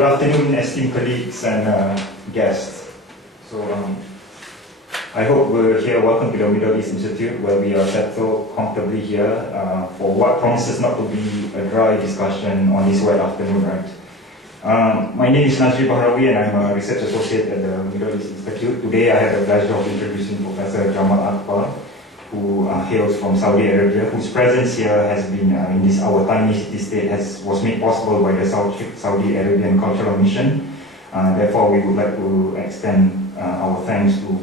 Good afternoon, esteemed colleagues and guests. So I hope we're here. Welcome to the Middle East Institute, where we are settled comfortably here for what promises not to be a dry discussion on this wet afternoon, right? My name is Nazri Bahrawi, and I'm a research associate at the Middle East Institute. Today I have the pleasure of introducing Professor Jamel Akbar, who hails from Saudi Arabia, whose presence here has been in this our tiny city-state was made possible by the Saudi Arabian Cultural Mission. Therefore, we would like to extend our thanks to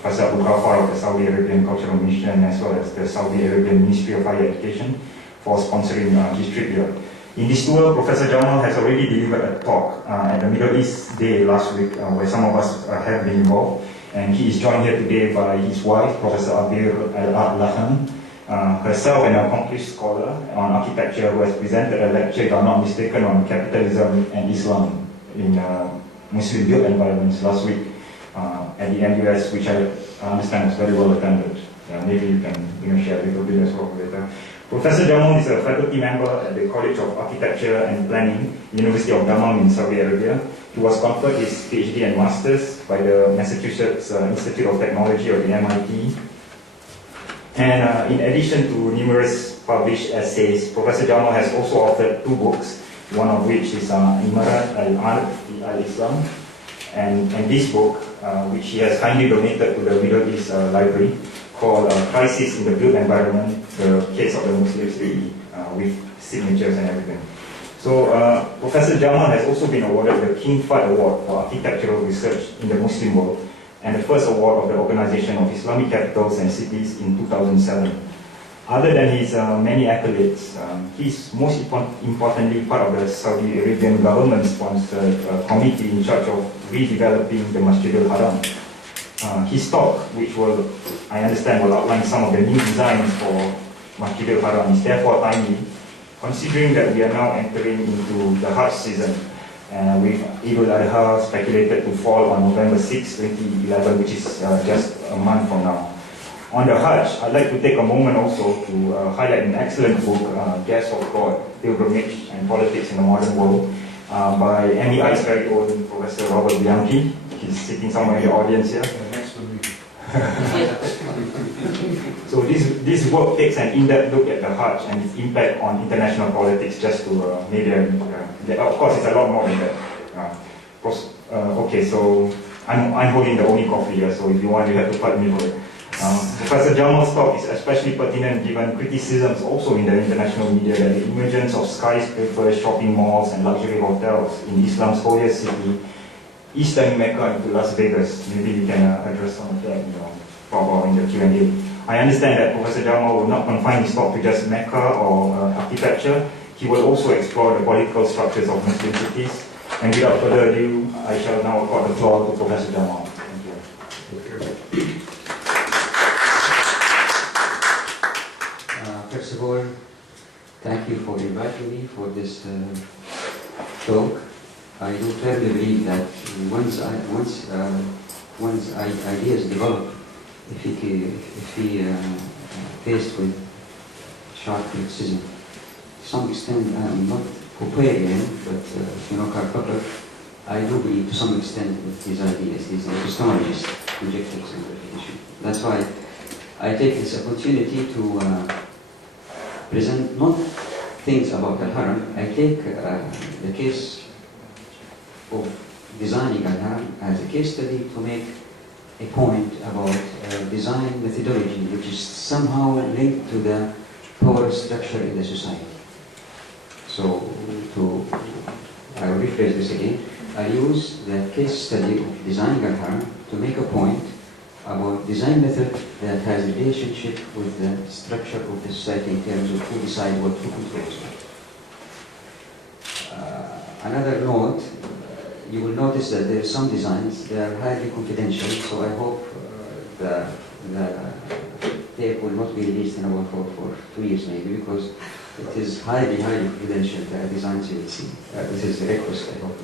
Professor Akbar of the Saudi Arabian Cultural Mission, as well as the Saudi Arabian Ministry of Higher Education, for sponsoring his trip here. In this tour, Professor Jamel has already delivered a talk at the Middle East Day last week, where some of us have been involved. And he is joined here today by his wife, Professor Dammam, herself an accomplished scholar on architecture, who has presented a lecture, if I'm not mistaken, on capitalism and Islam in Muslim built environments last week at the MUS, which I understand was very well attended. Maybe you can share a little bit as well later. Professor Jamel is a faculty member at the College of Architecture and Planning, University of Dammam in Saudi Arabia. He was conferred his PhD and Masters by the Massachusetts Institute of Technology, or the MIT. And in addition to numerous published essays, Professor Jamel has also authored 2 books, one of which is Imarat al-Islam, and this book, which he has kindly donated to the Middle East Library, called Crisis in the Built Environment, the Case of the Muslim City, with signatures and everything. So Professor Jamel has also been awarded the King Fahd Award for Architectural Research in the Muslim world, and the first award of the Organization of Islamic Capitals and Cities in 2007. Other than his many accolades, he's most importantly part of the Saudi Arabian government-sponsored committee in charge of redeveloping the Masjid al-Haram. His talk, which I understand will outline some of the new designs for Masjid al-Haram, is therefore timely, considering that we are now entering into the Hajj season, with Eid al-Adha speculated to fall on November 6, 2011, which is just a month from now. On the Hajj, I'd like to take a moment also to highlight an excellent book, Guest of God, Pilgrimage and Politics in the Modern World, by MEI's very own Professor Robert Bianchi. He's sitting somewhere in the audience here. Next to me. So this work takes an in-depth look at the Hajj and its impact on international politics, just to maybe, of course it's a lot more than that. Okay, so I'm holding the only coffee here, so if you want, you have to cut me for it. Professor Jamel's talk is especially pertinent given criticisms also in the international media that the emergence of skyscrapers, shopping malls and luxury hotels in Islam's holiest city is turning Mecca into Las Vegas. Maybe you can address some of that in the Q&A. I understand that Professor Jamel will not confine his talk to just Mecca or architecture. He will also explore the political structures of Muslim cities. And without further ado, I shall now accord the floor to Professor Jamel. Thank you. First of all, thank you for inviting me for this talk. I do firmly believe that once ideas develop, if he faced with sharp criticism, to some extent I'm not Popperian, but Karl Popper, I do believe to some extent with his ideas. He's an epistemologist, conjectures and verification. That's why I take this opportunity to present not things about Al-Haram. I take the case of designing Al-Haram as a case study to make a point about design methodology, which is somehow linked to the power structure in the society. So, I will rephrase this again. I use the case study of designing Al-Haram to make a point about design method that has a relationship with the structure of the society in terms of who decides what, who controls what. Another note, you will notice that there are some designs that are highly confidential, so I hope the tape will not be released in about for 2 years maybe, because it is highly confidential, the designs you will see. This is a request, I hope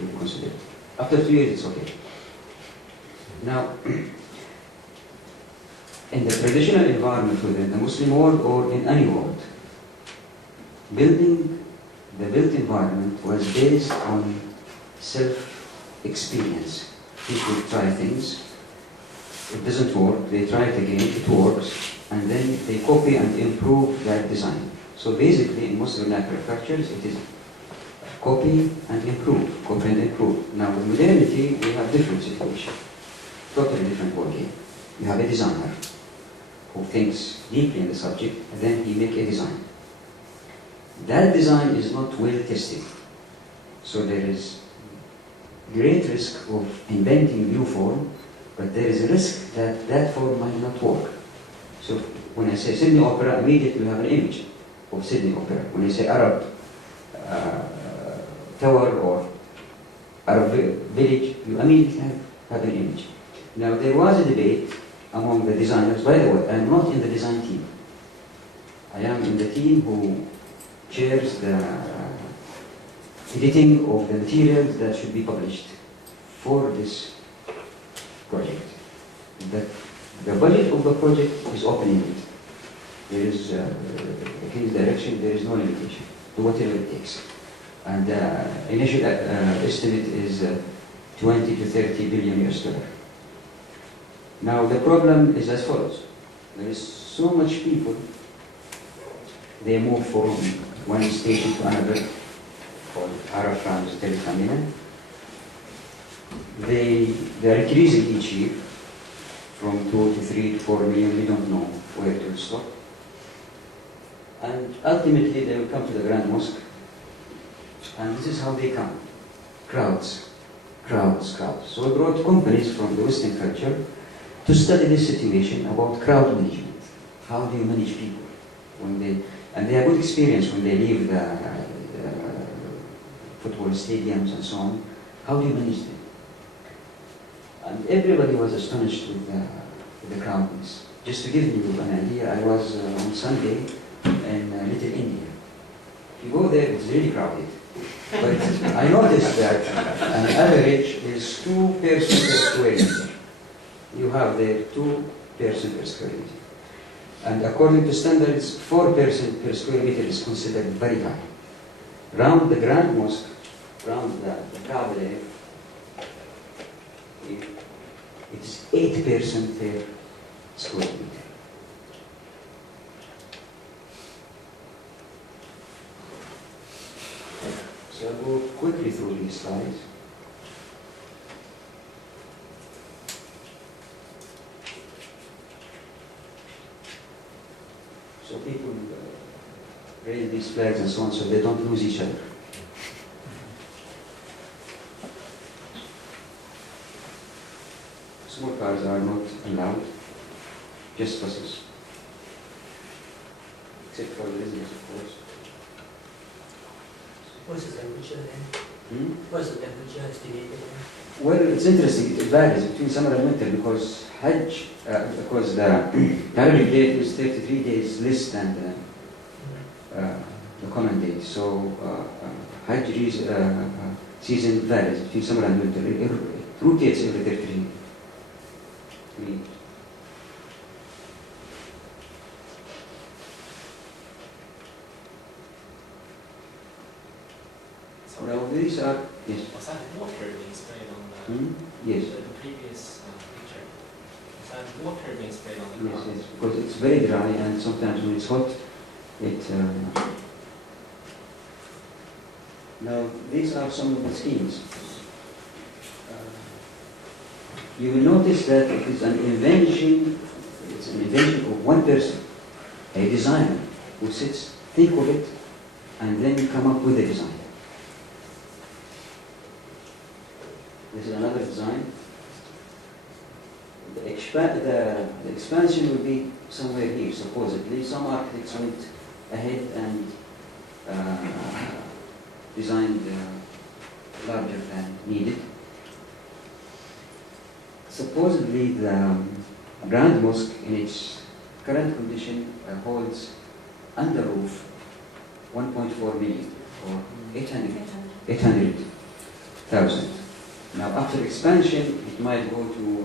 you will consider. After 2 years, it's okay. Now, in the traditional environment within the Muslim world or in any world, building the built environment was based on self-experience. People try things, it doesn't work, they try it again, it works, and then they copy and improve that design. So basically, in most vernacular fractures, it is copy and improve, copy and improve. Now, in modernity, we have different situation, totally different ballgame. You have a designer who thinks deeply in the subject, and then he makes a design. That design is not well tested. So there is great risk of inventing new form, but there is a risk that that form might not work. So when I say Sydney Opera, immediately you have an image of Sydney Opera. When I say Arab Tower or Arab Village, you immediately have an image. Now there was a debate among the designers. By the way, I am not in the design team. I am in the team who chairs the editing of the materials that should be published for this project. The budget of the project is open-ended. There is, in the direction, there is no limitation to whatever it takes. And the initial estimate is 20 to 30 billion US dollar. Now the problem is as follows. There is so much people, they move from one station to another, called Arab France Telecamina. They are increasing each year from 2 to 3 to 4 million. We don't know where it will stop. And ultimately they will come to the Grand Mosque. And this is how they come. Crowds, crowds, crowds. So we brought companies from the Western culture to study this situation about crowd management. How do you manage people when they, and they have good experience when they leave the football stadiums and so on. How do you manage them? And everybody was astonished with the crowdness. Just to give you an idea, I was on Sunday in Little India. If you go there, it's really crowded. But I noticed that an average is 2 persons per square meter. You have there 2 persons per square meter. And according to standards, 4 persons per square meter is considered very high. Round the Grand Mosque, round the Kaaba there, it is 8 persons per square meter. So I'll go quickly through these slides. So people raise these flags and so on, so they don't lose each other. Small cars are not allowed, just buses. Except for business, of course. What's the temperature then? What's the temperature estimated? Well, it's interesting. It varies between summer and winter because Hajj, because the Arabic date is 33 days less than the common date. So Hajj season varies between summer and winter. It rotates every 33 days. Now these are, yes. Was that water being sprayed on Yes. the previous picture? Was that water being sprayed on the Yes, ground? yes, because it's very dry and sometimes when it's hot, it... Now these are some of the schemes. You will notice that it is an invention, it's an invention of one person, a designer, who sits, think of it, and then come up with a design. This is another design. The expansion will be somewhere here, supposedly. Some architects went ahead and designed larger than needed. Supposedly the Grand Mosque in its current condition holds under roof 1.4 million or 800,000. Now after expansion it might go to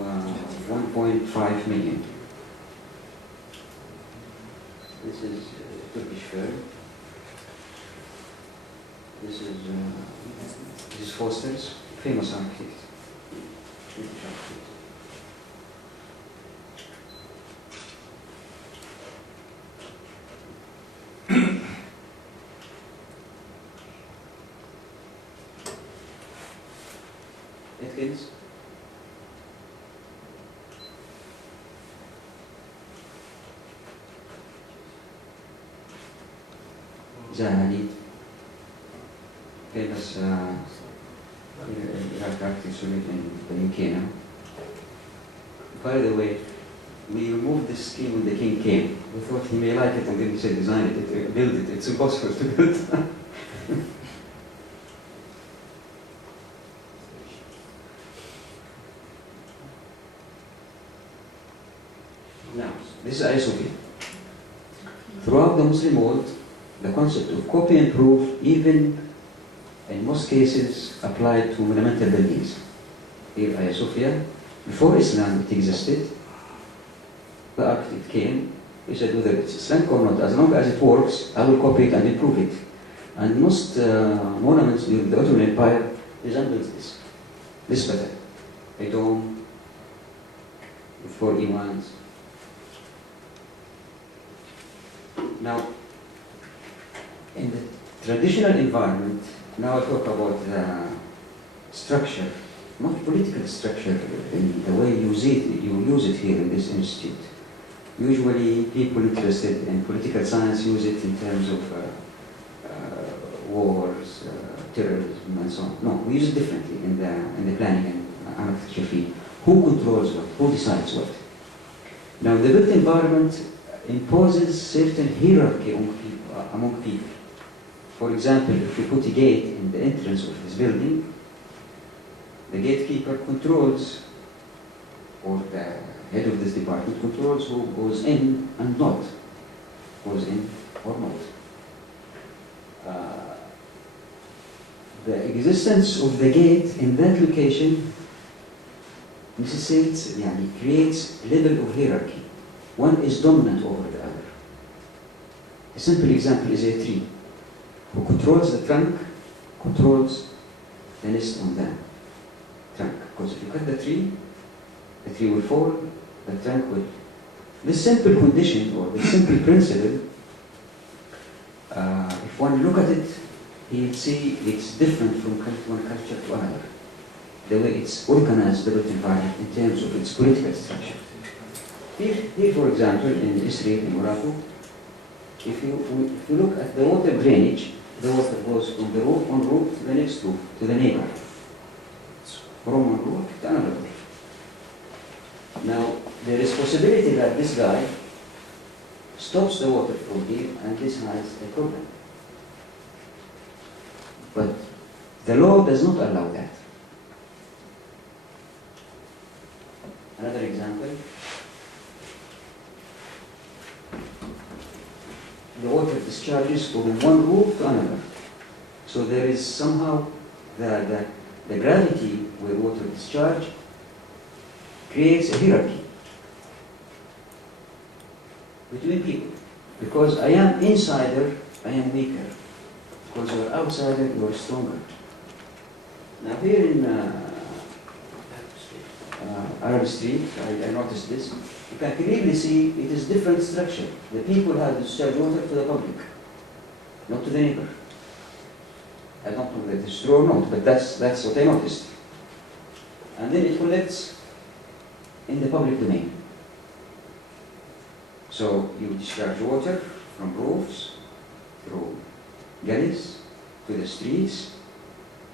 1.5 million. This is Turkish firm. This is Foster's. famous architect. British architect. Atkins. Zahani, famous Iraq architects who lived in the UK now. By the way, we removed this scheme when the king came. We thought he may like it and then he said design it, build it. It's impossible to build. Now, this is Hagia Sophia. Throughout the Muslim world, the concept of copy and proof, even in most cases, applied to monumental buildings. Here, Hagia Sophia, before Islam it existed, the architect came, he said whether it's Islamic or not, as long as it works, I will copy it and improve it. And most monuments during the Ottoman Empire resembled this. This better. A dome with 4 imams. Now, in the traditional environment, now I talk about the structure, not political structure in the way you use it here in this institute. Usually people interested in political science use it in terms of wars, terrorism and so on. No, we use it differently in the planning and architecture field. Who controls what? Who decides what? Now the built environment imposes certain hierarchy among people. For example, if you put a gate in the entrance of this building, the gatekeeper controls, or the head of this department controls who goes in and not goes in or not. The existence of the gate in that location necessitates, creates a level of hierarchy. One is dominant over the other. A simple example is a tree. Who controls the trunk controls the nest on the trunk. Because if you cut the tree will fall, the trunk will. This simple condition or this simple principle, if one look at it, he'll see it's different from one culture to another. The way it's organized, the built environment, in terms of its political structure. Here, for example, in Israel, in Morocco, if you look at the water drainage, the water goes from the roof, one roof to the next roof, to the neighbor. From one roof to another roof. Now, there is possibility that this guy stops the water from here, and this has a problem. But the law does not allow that. Another example. The water discharges from one roof to another. So there is somehow the gravity where water discharge creates a hierarchy between people. Because I am insider, I am weaker. Because you are outsider, you are stronger. Now here in Arab Street, I noticed this. You can clearly see it is different structure. The people have discharged water to the public, not to the neighbor. I don't know whether it's true or not, but that's what I noticed. And then it collects in the public domain. So you discharge water from roofs, through gullies, to the streets.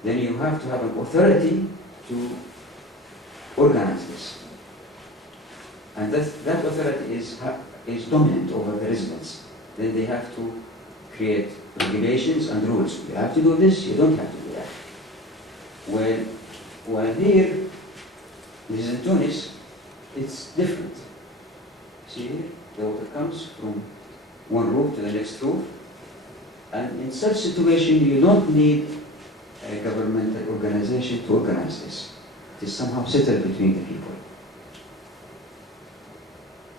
Then you have to have an authority to organize this. And that authority is dominant over the residents. Then they have to create regulations and rules. You have to do this, you don't have to do that. While here, this is in Tunis, it's different. See here, the water comes from one roof to the next roof. And in such situation, you don't need a governmental organization to organize this. It is somehow settled between the people.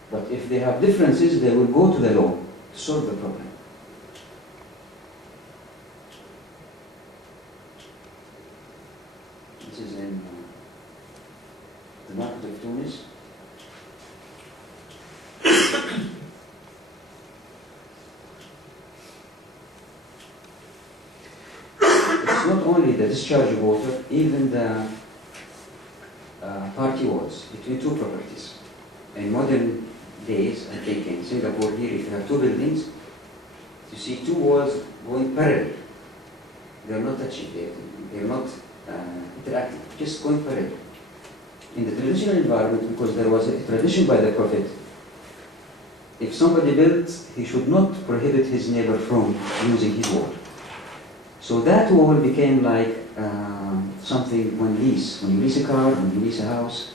But if they have differences, they will go to the law to solve the problem. This is the market of Tunis. It's not only the discharge of water, even the party walls between two properties. In modern days, I think in Singapore here, if you have two buildings, you see two walls going parallel. They are not touching, they are not interacting, just going parallel. In the traditional environment, because there was a tradition by the Prophet, if somebody built, he should not prohibit his neighbor from using his wall. So that wall became like something when you lease a car, when you lease a house,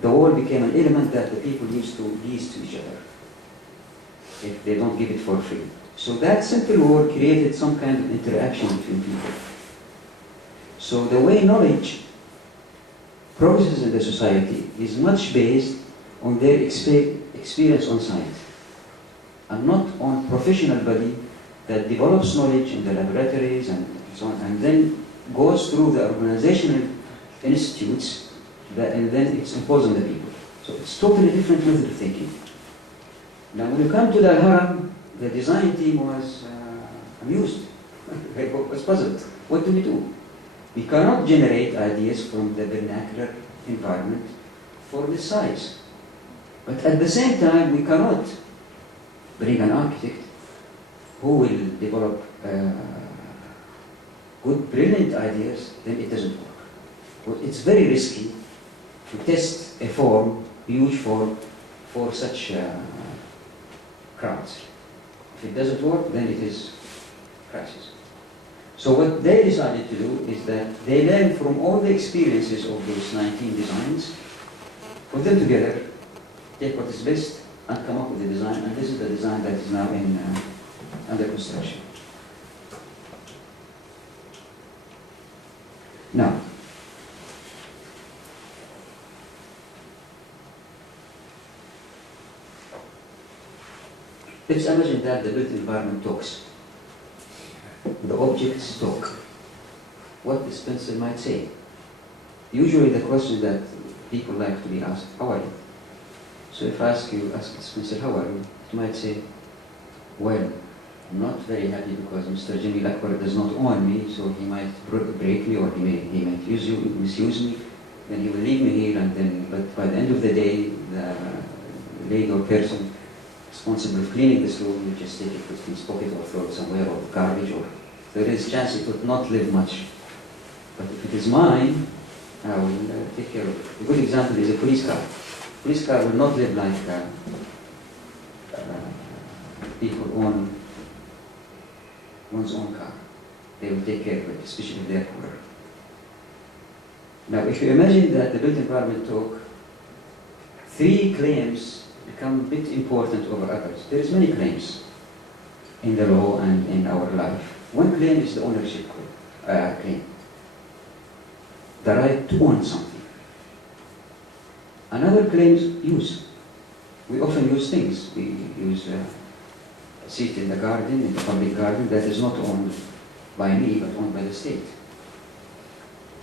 the wall became an element that the people used to lease to each other if they don't give it for free. So that simple wall created some kind of interaction between people. So the way knowledge progresses in the society is much based on their experience on site, and not on professional body that develops knowledge in the laboratories and so on, and then goes through the organizational institutes and then it's imposed on the people. So it's totally different method of thinking. Now when you come to the Haram, the design team was amused, was puzzled. What do we do? We cannot generate ideas from the vernacular environment for this size. But at the same time, we cannot bring an architect who will develop good, brilliant ideas, then it doesn't work. Well, it's very risky to test a form, huge form, for such crowds. If it doesn't work, then it is crisis. So what they decided to do is that they learned from all the experiences of those 19 designs, put them together, take what is best, and come up with a design, and this is the design that is now under construction. Now, let's imagine that the built environment talks. The objects talk. What this pencil might say. Usually the question that people like to be asked, how are you? So if I ask this pencil, how are you? It might say, well, I'm not very happy because Mr. Jamel Akbar does not own me, so he might break me, or he might misuse me, then he will leave me here, and then, but by the end of the day, the lady or person responsible of cleaning this room will just take it, put it in his pocket or throw it somewhere, or garbage, or there is a chance it would not live much. But if it is mine, I will take care of it. A good example is a police car. A police car will not live like people own one's own car. They will take care of it, especially if they are poor. Now, if you imagine that the built environment talk, three claims become a bit important over others. There is many claims in the law and in our life. One claim is the ownership claim. The right to own something. Another claim is use. We often use things. We use a seat in the garden, in the public garden, that is not owned by me, but owned by the state.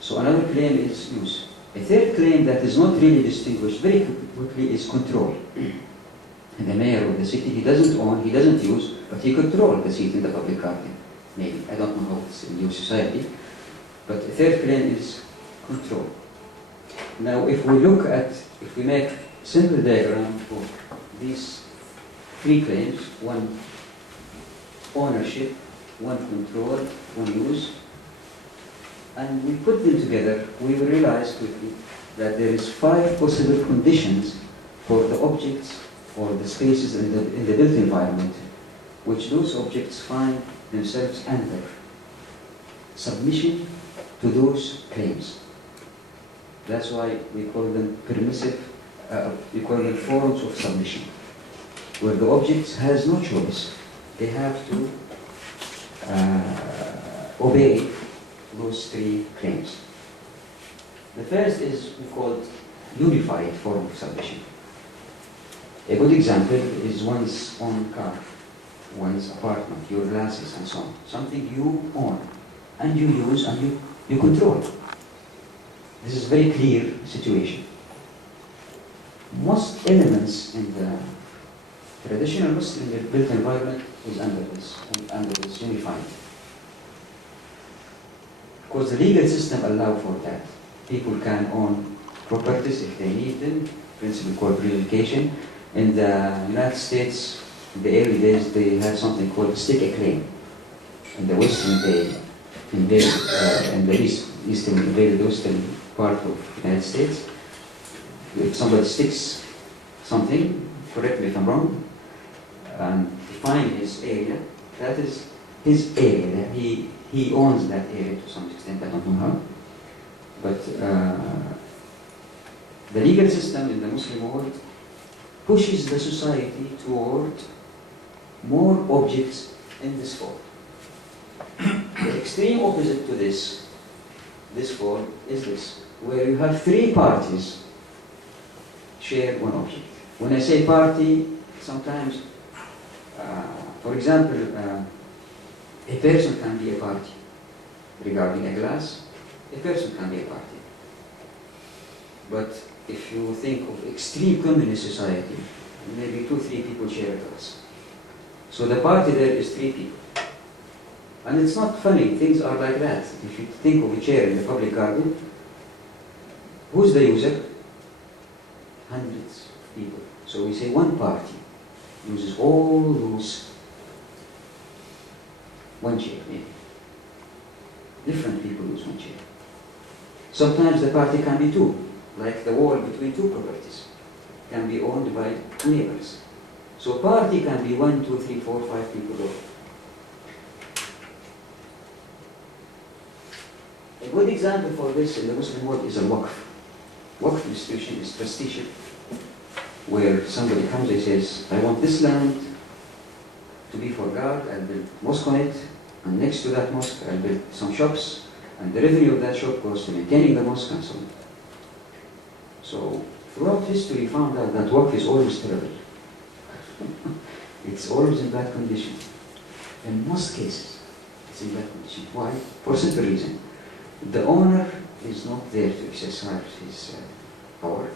So another claim is use. A third claim that is not really distinguished very quickly is control. And the mayor of the city, he doesn't own, he doesn't use, but he controls the seat in the public garden. Maybe. I don't know how it's in your society. But a third claim is control. Now, if we make simple diagram of these three claims, one ownership, one control, one use, and we put them together, we will realize quickly that there is 5 possible conditions for the objects or the spaces in the built environment, which those objects find themselves under submission to those claims. That's why we call them permissive, we call them forms of submission, where the object has no choice. They have to obey those 3 claims. The first is we call unified form of submission. A good example is one's own car, one's apartment, your glasses and so on. Something you own and you use and you control. This is a very clear situation. most elements in the traditional Muslim built environment is under this unified. Because the legal system allows for that. People can own properties if they need them, principle called relocation. In the United States, in the early days, they had something called stake a claim. In the West, when they invaded, in the eastern part of the United States, if somebody sticks something, correct me if I'm wrong, and define his area, that is his area. He owns that area to some extent, I don't know how. But the legal system in the Muslim world pushes the society toward more objects in this form. The extreme opposite to this form is this, where you have three parties share one object. When I say party, sometimes, for example, a person can be a party. Regarding a glass, a person can be a party. But if you think of extreme communist society, maybe 2-3 people share a glass. So the party there is 3 people. And it's not funny, things are like that. If you think of a chair in the public garden, who's the user? Hundreds of people. So we say one party uses all those, one chair maybe. Different people use one chair. Sometimes the party can be 2, like the wall between 2 properties, can be owned by neighbors. So party can be 1, 2, 3, 4, 5 people over. A good example for this in the Muslim world is al-Waqf. Waqf institution is trusteeship, where somebody comes and says, I want this land to be for God, I'll build a mosque on it, and next to that mosque I'll build some shops, and the revenue of that shop goes to maintaining the mosque and so on. So throughout history we found out that Waqf is always terrible. It's always in bad condition. In most cases, it's in bad condition. Why? For a simple reason. The owner is not there to exercise his power.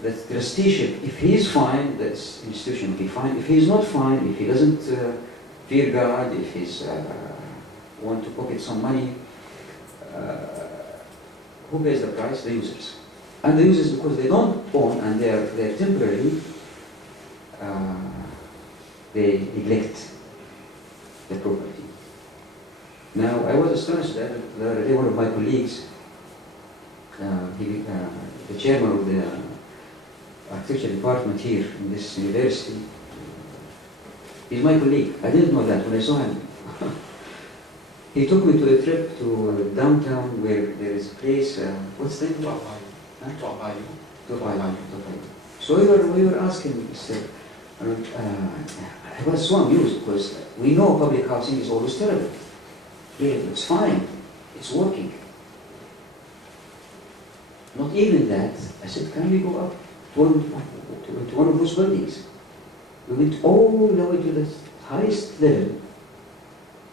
The trusteeship, if he is fine, the institution will be fine. If he is not fine, if he doesn't fear God, if he's want to pocket some money, who pays the price? The users. And the users, because they don't own and they're temporarily, they neglect the property. Now, I was astonished that the other day one of my colleagues, the chairman of the architecture department here in this university, he's my colleague. I didn't know that when I saw him. He took me to a trip to downtown where there is a place, what's the name? Toa. So we were asking, I was so amused because we know public housing is always terrible. Yeah, it's fine, it's working. Not even that. I said, can we go up to one of those buildings? We went all the way to the highest level,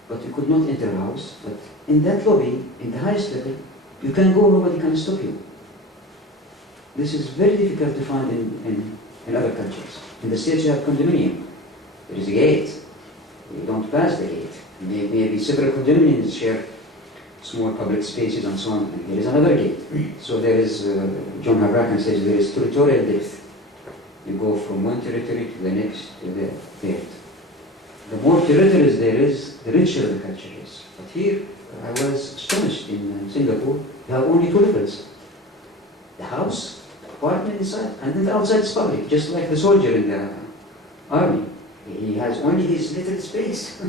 but you could not enter the house. But in that lobby, in the highest level, you can go, nobody can stop you. This is very difficult to find in other countries. In the States you have condominium. There is a gate. You don't pass the gate. Maybe several condominiums share small public spaces and so on, and there is another gate. So there is, John Habrakan says, there is territorial depth. You go from one territory to the next, to the third. The more territories there is, the richer the culture is. But here, I was astonished in Singapore, you have only 2 levels. The house, the apartment inside, and then the outside is public, just like the soldier in the army. He has only his little space.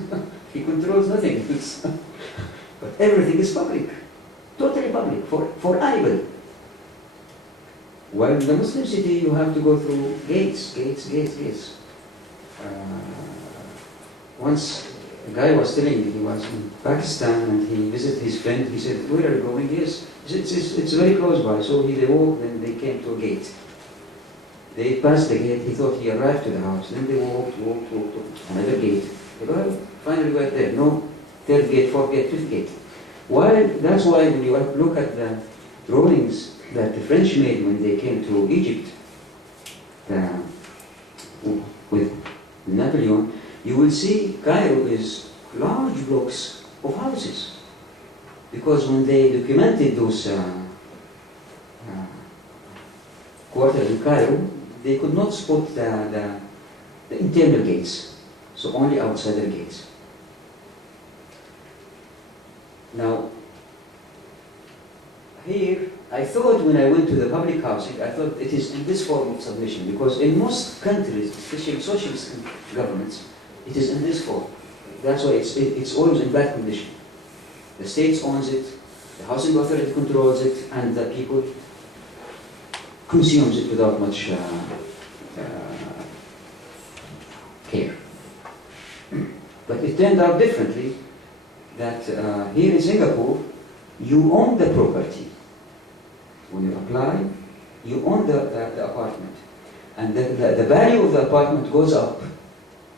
He controls nothing. But everything is public, totally public, for anybody. While in the Muslim city, you have to go through gates. Once a guy was telling me he was in Pakistan and he visited his friend. He said, "Where are you going?" Yes, it's very close by. So they walked, then they came to a gate. They passed the gate. He thought he arrived to the house. Then they walked, another gate. Well, finally got there. No, 3rd gate, 4th gate, 5th gate. Why? That's why when you look at the drawings that the French made when they came to Egypt, the, with Napoleon, you will see Cairo is large blocks of houses. Because when they documented those quarters in Cairo, they could not spot the internal gates, so only outsider gates. Now, here, I thought when I went to the public housing, I thought it is in this form of submission, because in most countries, especially socialist governments, it is in this form. That's why it's always in bad condition. The state owns it, the housing authority controls it, and the people consumes it without much care. But it turned out differently, that here in Singapore, you own the property. When you apply, you own the apartment. And the value of the apartment goes up.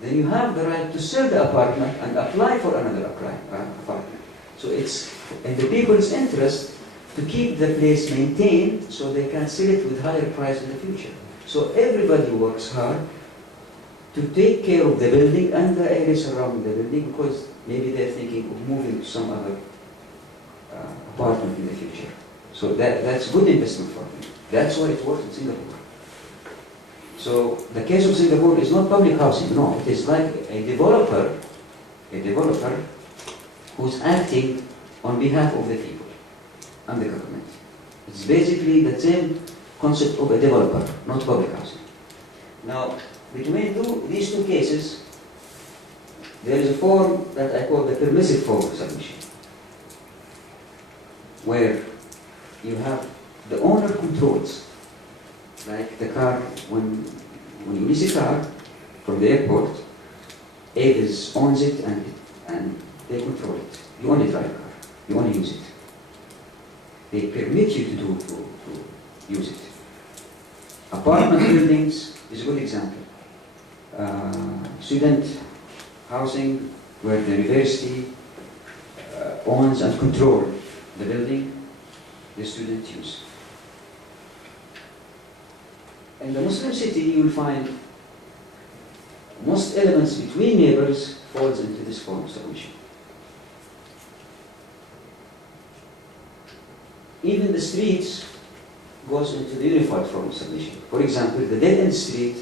Then you have the right to sell the apartment and apply for another apartment. So it's in the people's interest to keep the place maintained so they can sell it with higher price in the future. So everybody works hard to take care of the building and the area surrounding the building, because maybe they're thinking of moving to some other apartment in the future. So that's good investment for them. That's why it works in Singapore. So the case of Singapore is not public housing, no. It is like a developer who's acting on behalf of the people and the government. It's basically the same concept of a developer, not public housing. Now, between these two cases, there is a form that I call the permissive form of submission, where you have the owner controls, like the car, when you lease a car from the airport, Avis owns it and they control it. You only drive a car, you only use it. They permit you to use it. Apartment buildings is a good example. Student housing, where the university owns and controls the building the student use. In the Muslim city, you will find most elements between neighbors falls into this form of submission. Even the streets goes into the unified form of submission. For example, the dead-end street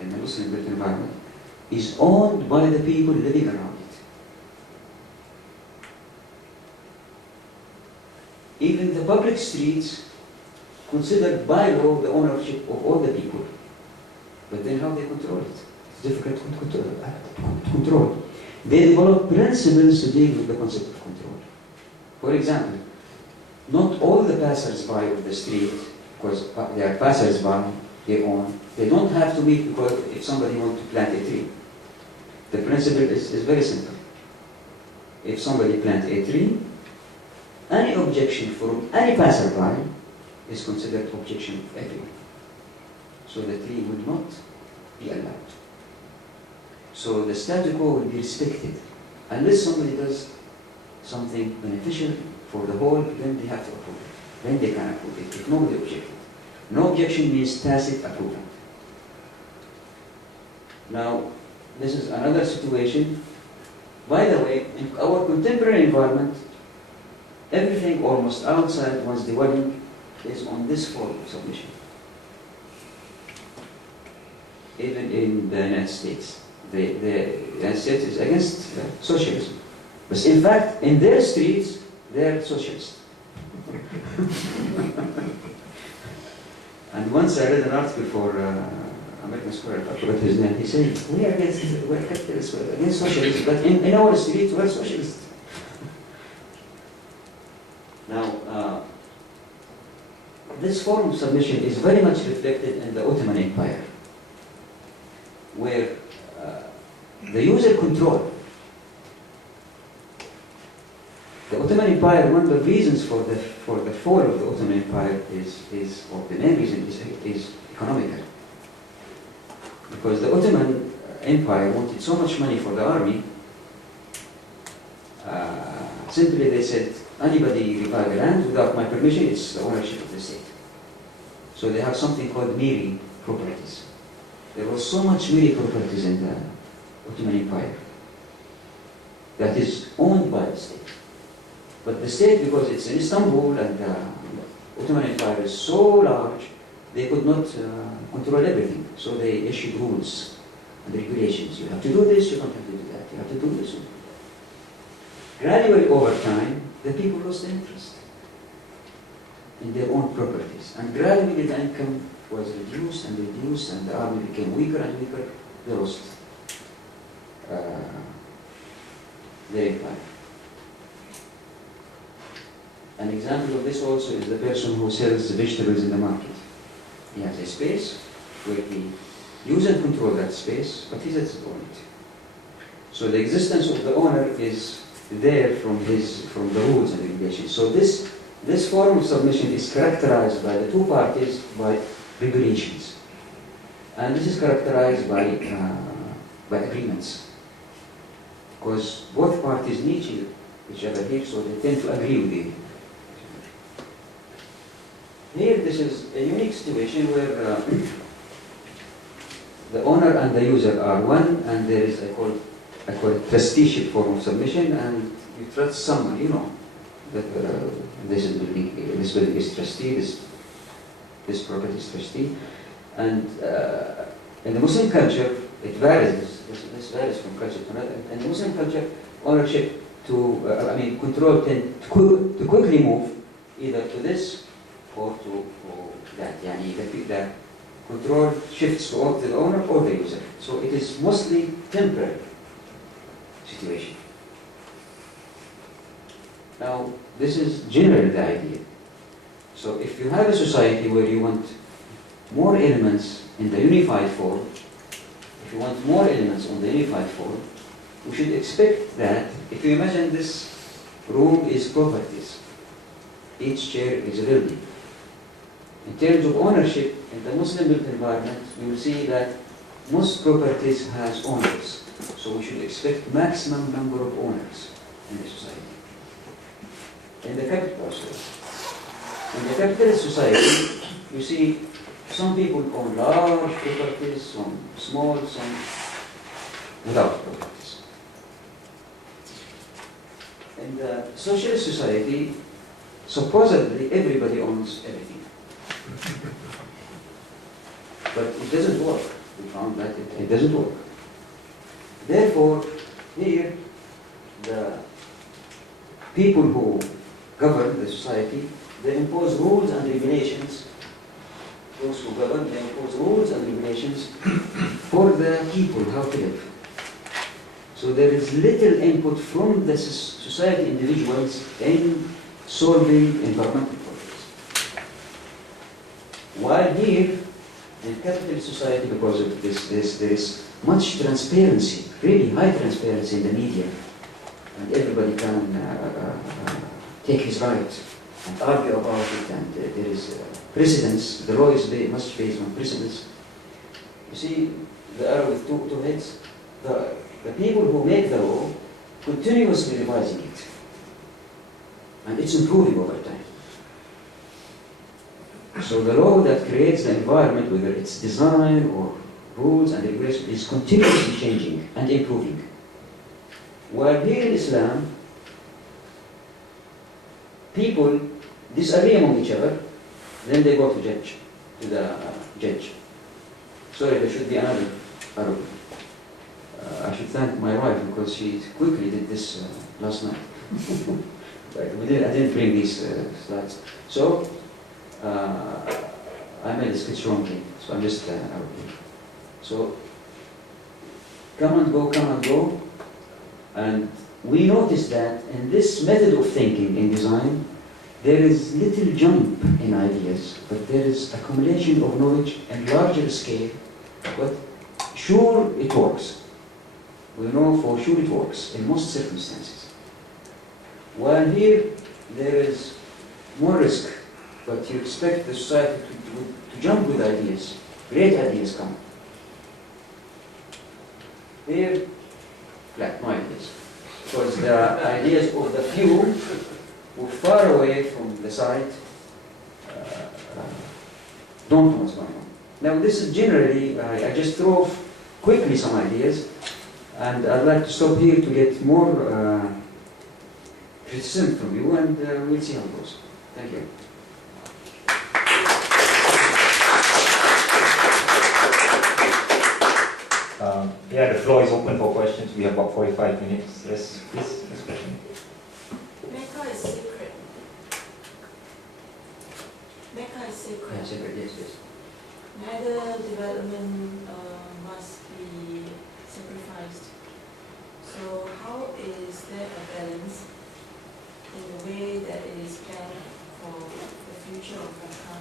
in the Muslim-built environment is owned by the people living around it. Even the public streets considered by law the ownership of all the people. But then how they control it? It's difficult to control. They develop principles to deal with the concept of control. For example, not all the passers-by of the street, because they are passers-by, they don't have to meet because if somebody wants to plant a tree. The principle is very simple. If somebody plants a tree, any objection from any passerby is considered objection of everyone. So the tree will not be allowed. So the status quo will be respected. Unless somebody does something beneficial for the whole, then they have to approve it. Then they can approve it, if nobody objected. No objection means tacit approval. Now, this is another situation. By the way, in our contemporary environment, everything almost outside one's dwelling is on this form of submission. Even in the United States. The United States is against socialism. But in fact, in their streets, they're socialists. And once I read an article for American Square, I forgot his name, he said, we're capitalists, we're against socialism, but in our streets, we're socialists. Now, this form of submission is very much reflected in the Ottoman Empire, where the user control. The Ottoman Empire, one of the reasons for the fall of the Ottoman Empire or the main reason is economical. Because the Ottoman Empire wanted so much money for the army, simply they said, anybody revive the land without my permission, it's the ownership of the state. So they have something called Miri properties. there was so much many properties in the Ottoman Empire that is owned by the state. But the state, because it's in Istanbul and the Ottoman Empire is so large, they could not control everything. So they issued rules and regulations. You have to do this, you don't have to do that. You have to do this. Gradually, over time, the people lost interest in their own properties. And gradually, the income was reduced, and the army became weaker and weaker. They lost their empire. An example of this also is the person who sells vegetables in the market. He has a space where he uses and controls that space, but he doesn't own it. So the existence of the owner is there from the rules and regulations. So this form of submission is characterized by the two parties by regulations, and this is characterized by agreements, because both parties need each other here, so they tend to agree with you. Here, this is a unique situation where the owner and the user are one, and there is I call it trusteeship form of submission, and you trust someone, you know, that this building is trustee, this property is trustee, and in the Muslim culture, it varies. This varies from culture to another. In the Muslim culture, ownership control tend to quickly move either to this or to that. Yani the control shifts to the owner or the user. So it is mostly temporary situation. Now, this is generally the idea. So if you have a society where you want more elements in the unified form, if you want more elements on the unified form, we should expect that, if you imagine this room is properties, each chair is a building. In terms of ownership, in the Muslim built environment, you will see that most properties has owners. So we should expect maximum number of owners in the society. In the capitalist society, you see some people own large properties, some small, some without properties. In the socialist society, supposedly everybody owns everything. But it doesn't work. We found that it doesn't work. Therefore, here, the people who govern the society, they impose rules and regulations. Those who govern, they impose rules and regulations for the people, how to live. So there is little input from the society individuals in solving environmental problems. While here, in capitalist society, because of this, there is much transparency, really high transparency in the media, and everybody can take his right and argue about it, and there is precedence. The law is much based on precedence. You see the arrow with two heads? The people who make the law continuously revising it, and it's improving over time. So the law that creates the environment, whether it's design or rules and regulations, is continuously changing and improving. While here in Islam, people disagree among each other, then they go to the judge. Sorry, there should be another arrow. I should thank my wife because she quickly did this last night. I didn't bring these slides. So, I made a sketch wrongly, so I'm just out here. So, come and go, and we noticed that in this method of thinking in design, there is little jump in ideas, but there is accumulation of knowledge and larger scale, but sure it works. We know for sure it works in most circumstances. While here, there is more risk, but you expect the society to jump with ideas. Great ideas come. Here, flat, no ideas. Because the ideas of the few who far away from the site don't know what's going on. Now this is generally, I just throw quickly some ideas, and I'd like to stop here to get more criticism from you, and we'll see how it goes. Thank you. Yeah, the floor is open for questions. We have about 45 minutes. Yes, please, next question. Mecca is sacred. Mecca is sacred. Yeah, separate, yes, yes. Neither development must be sacrificed. So how is there a balance in the way that it is planned for the future of Mecca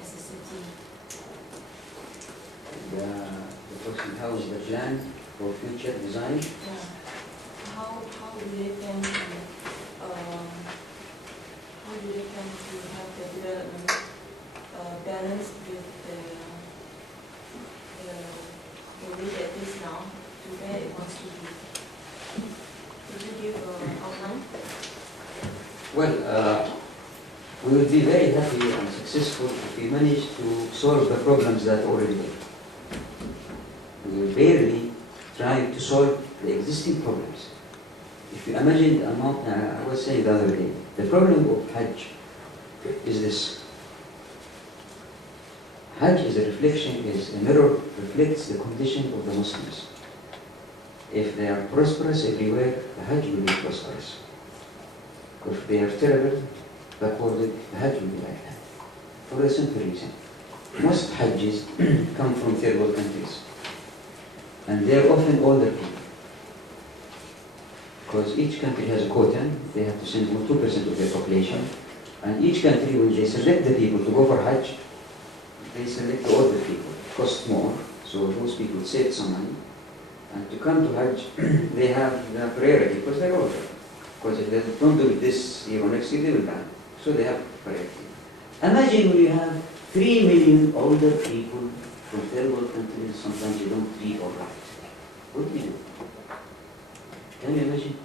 as a city? The question, how is the plan for future design? Yeah. How do they plan to have the development balanced with the way that it is now to where it wants to be? Could you give an outline? Well, we will be very happy and successful if we manage to solve the problems that are already there. We will barely try to solve the existing problems. If you imagine the amount, I was saying the other day, the problem of Hajj is this. Hajj is a reflection, is a mirror, reflects the condition of the Muslims. If they are prosperous everywhere, the Hajj will be prosperous. If they are terrible, backwarded, the Hajj will be like that. For a simple reason. Most Hajjis come from third world countries. And they are often older people. Because each country has a quota, they have to send 2% of their population. And each country, when they select the people to go for Hajj, they select the older people. It costs more, so those people save some money. And to come to Hajj, they have the priority because they're older. Because if they don't do it this year or next year, they will die. So they have priority. Imagine when you have 3 million older people from third world countries, sometimes you don't read or write. What do you do? Can you imagine?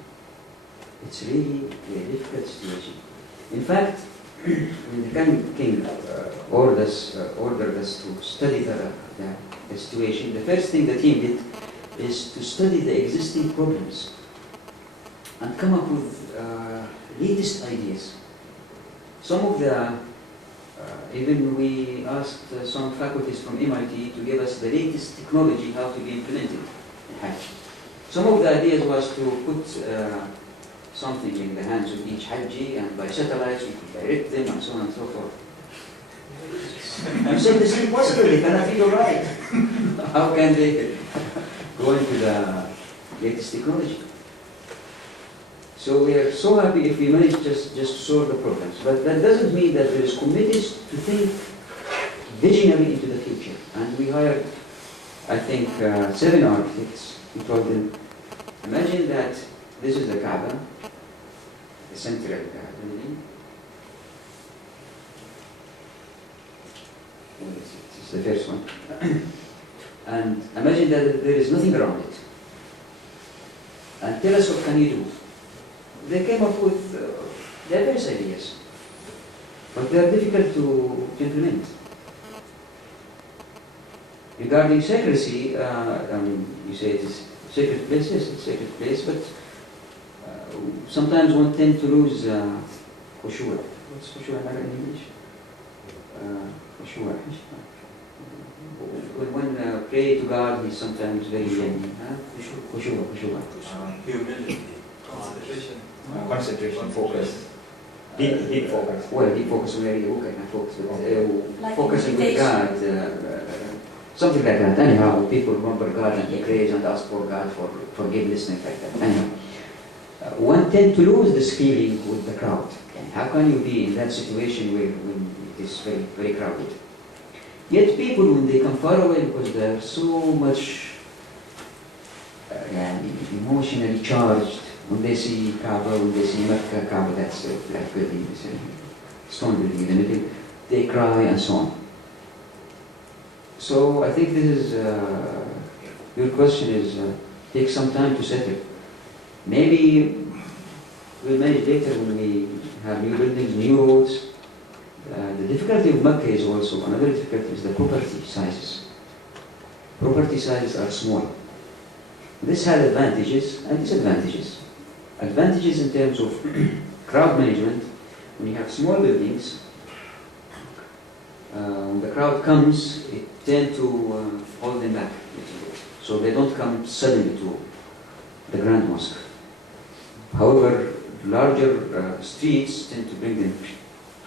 It's really a difficult situation. In fact, when the king ordered us to study the situation, the first thing the team did is to study the existing problems and come up with latest ideas. Some of the, even we asked some faculties from MIT to give us the latest technology how to be implemented in Hajj. Some of the ideas was to put something in the hands of each Hajji, and by satellites we could direct them and so on and so forth. I'm saying this is impossible, they cannot figure right. How can they go into the latest technology? So we are so happy if we manage just to solve the problems. But that doesn't mean that there is committees to think visionary into the future. And we hired, I think, 7 architects. We told them, imagine that this is the Kaaba, the central building. This is the first one. And imagine that there is nothing around it. And tell us what can you do. They came up with their best ideas, but they are difficult to implement. Regarding secrecy, you say it is sacred place, yes, it's a sacred place, but sometimes one tends to lose khushu'. What's khushu' in English? Khushu'. When one pray to God, he's sometimes very young. Khushu'. Humility, concentration. Concentration, focus. Deep focus. Well, deep focus, very okay, not focus, but Like focusing with God, something like that. Anyhow, people remember God and they praise and ask for God for forgiveness and like that. Anyhow, one tends to lose this feeling with the crowd. How can you be in that situation where when it is very, very crowded? Yet people, when they come far away, because they are so much emotionally charged, when they see Kaaba, when they see Mecca, Kaaba, that's a black building, it's a stone building in the middle, they cry and so on. So I think this is, your question is, take some time to settle. Maybe we'll manage later when we have new buildings, new roads, the difficulty of Mecca is also, another difficulty is the property sizes. Property sizes are small. This has advantages and disadvantages. Advantages in terms of crowd management. When you have small buildings, when the crowd comes, it tends to hold them back, so they don't come suddenly to the Grand Mosque. However, larger streets tend to bring them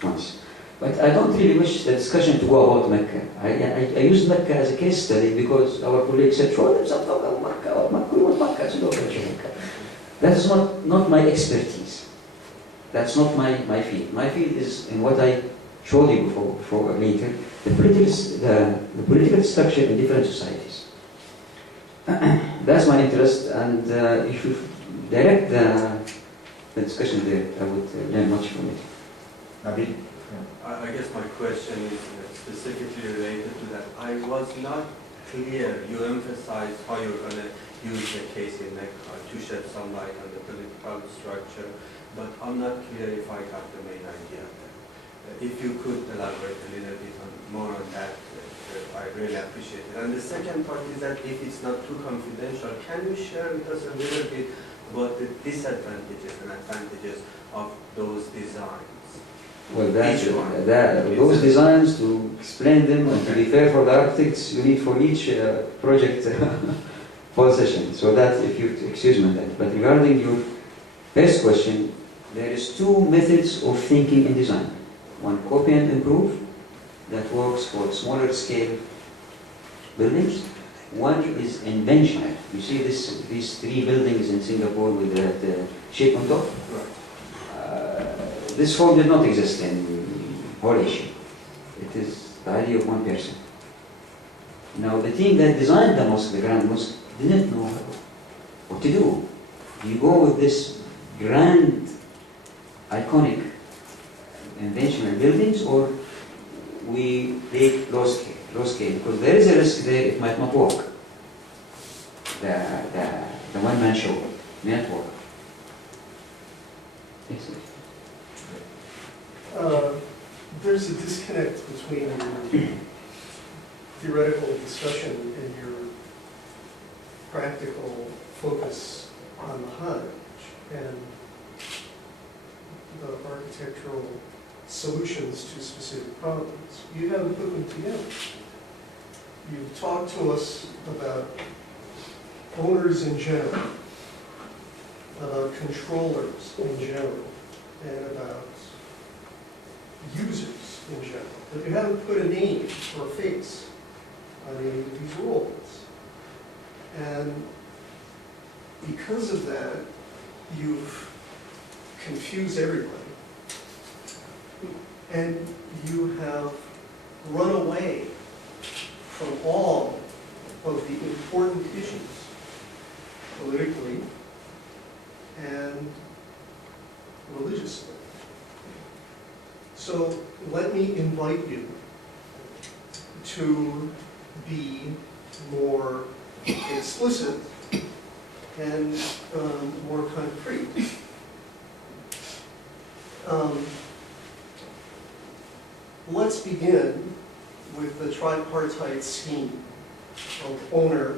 once. But I don't really wish the discussion to go about Mecca. I use Mecca as a case study because our colleague said, show them something about Mecca, we want Mecca, so don't mention Mecca. That is not my expertise. That's not my field. My field is in what I showed you before later, the political structure in different societies. That's my interest, and if you direct the discussion there, I would learn much from it. Nabil? I guess my question is specifically related to that. I was not clear. You emphasized how you're going to use the case in Mecca to shed some light on the political structure, but I'm not clear if I got the main idea there. If you could elaborate a little bit more on that, I really appreciate it. And the second part is that if it's not too confidential, can you share with us a little bit about the disadvantages and advantages of those designs? Well, those designs, to explain them and to be fair for the architects, you need for each project full session. So that, if you excuse me that. But regarding your first question, there is two methods of thinking in design. One, copy and improve, that works for smaller scale buildings. One is inventional. You see these three buildings in Singapore with the shape on top? This form did not exist in whole Asia. It is the idea of one person. Now, the team that designed the mosque, the Grand Mosque, didn't know what to do. Do you go with this grand, iconic, inventional buildings, or we take low scale? Because there is a risk there it might not work. The one-man show may not work. Yes, sir. There's a disconnect between your theoretical discussion and your practical focus on the Hajj and the architectural solutions to specific problems. You haven't put them together. You've talked to us about owners in general, about controllers in general, and about users in general, but you haven't put a name or a face on any of these roles. And because of that, you've confused everybody. And you have run away from all of the important issues, politically and religiously. So let me invite you to be more explicit and more concrete. Let's begin with the tripartite scheme of owner,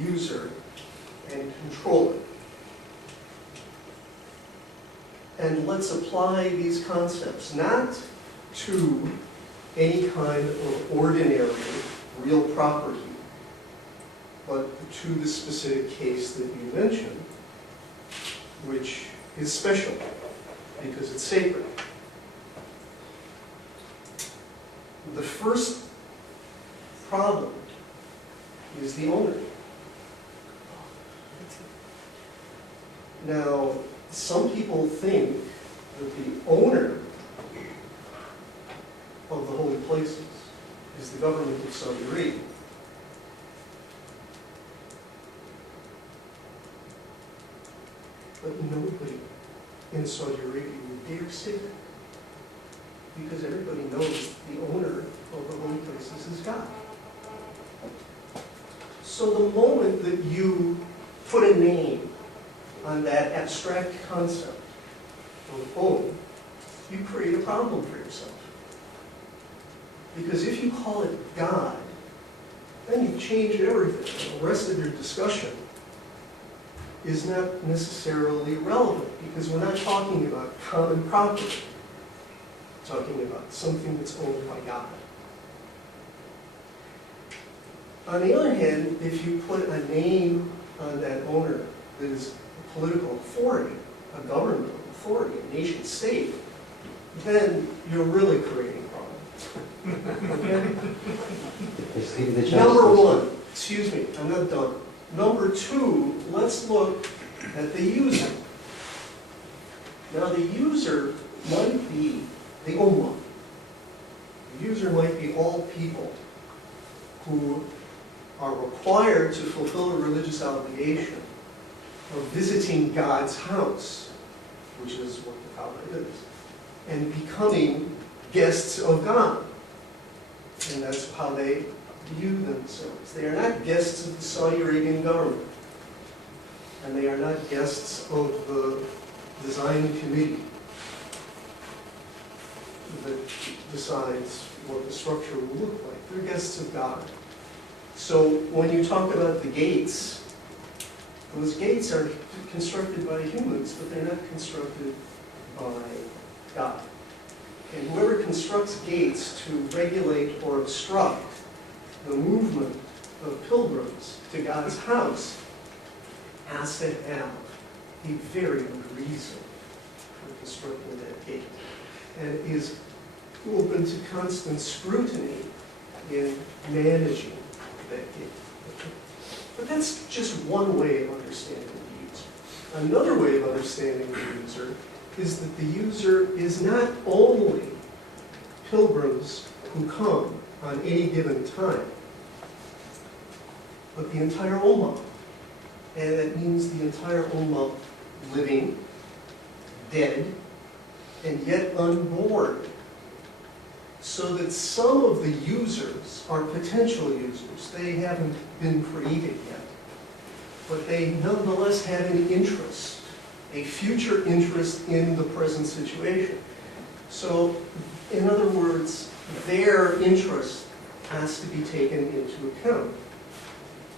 user, and controller. And let's apply these concepts not to any kind of ordinary real property, but to the specific case that you mentioned, which is special because it's sacred. The first problem is the owner. Now, some people think that the owner of the holy places is the government of Saudi Arabia. But nobody in Saudi Arabia would dare say that, because everybody knows the owner of the holy places is God. So the moment that you put a name on that abstract concept of own, you create a problem for yourself. Because if you call it God, then you've changed everything. And the rest of your discussion is not necessarily relevant, because we're not talking about common property. We're talking about something that's owned by God. On the other hand, if you put a name on that owner that is a political authority, a governmental authority, a nation state, then you're really creating problems. Okay? Let's leave the Number justice. one, excuse me, I'm not done. Number two, let's look at the user. Now the user might be the ummah. The user might be all people who are required to fulfill a religious obligation of visiting God's house, which is what the Kaaba is, and becoming guests of God. And that's how they view themselves. They are not guests of the Saudi Arabian government. And they are not guests of the design committee that decides what the structure will look like. They're guests of God. So when you talk about the gates, those gates are constructed by humans, but they're not constructed by God. And whoever constructs gates to regulate or obstruct the movement of pilgrims to God's house has to have a very good reason for constructing that gate, and is open to constant scrutiny in managing that gate. But that's just one way of understanding the user. Another way of understanding the user is that the user is not only pilgrims who come on any given time, but the entire ummah. And that means the entire ummah living, dead, and yet unborn. So that some of the users are potential users. They haven't been created yet. But they nonetheless have an interest, a future interest in the present situation. So, in other words, their interest has to be taken into account.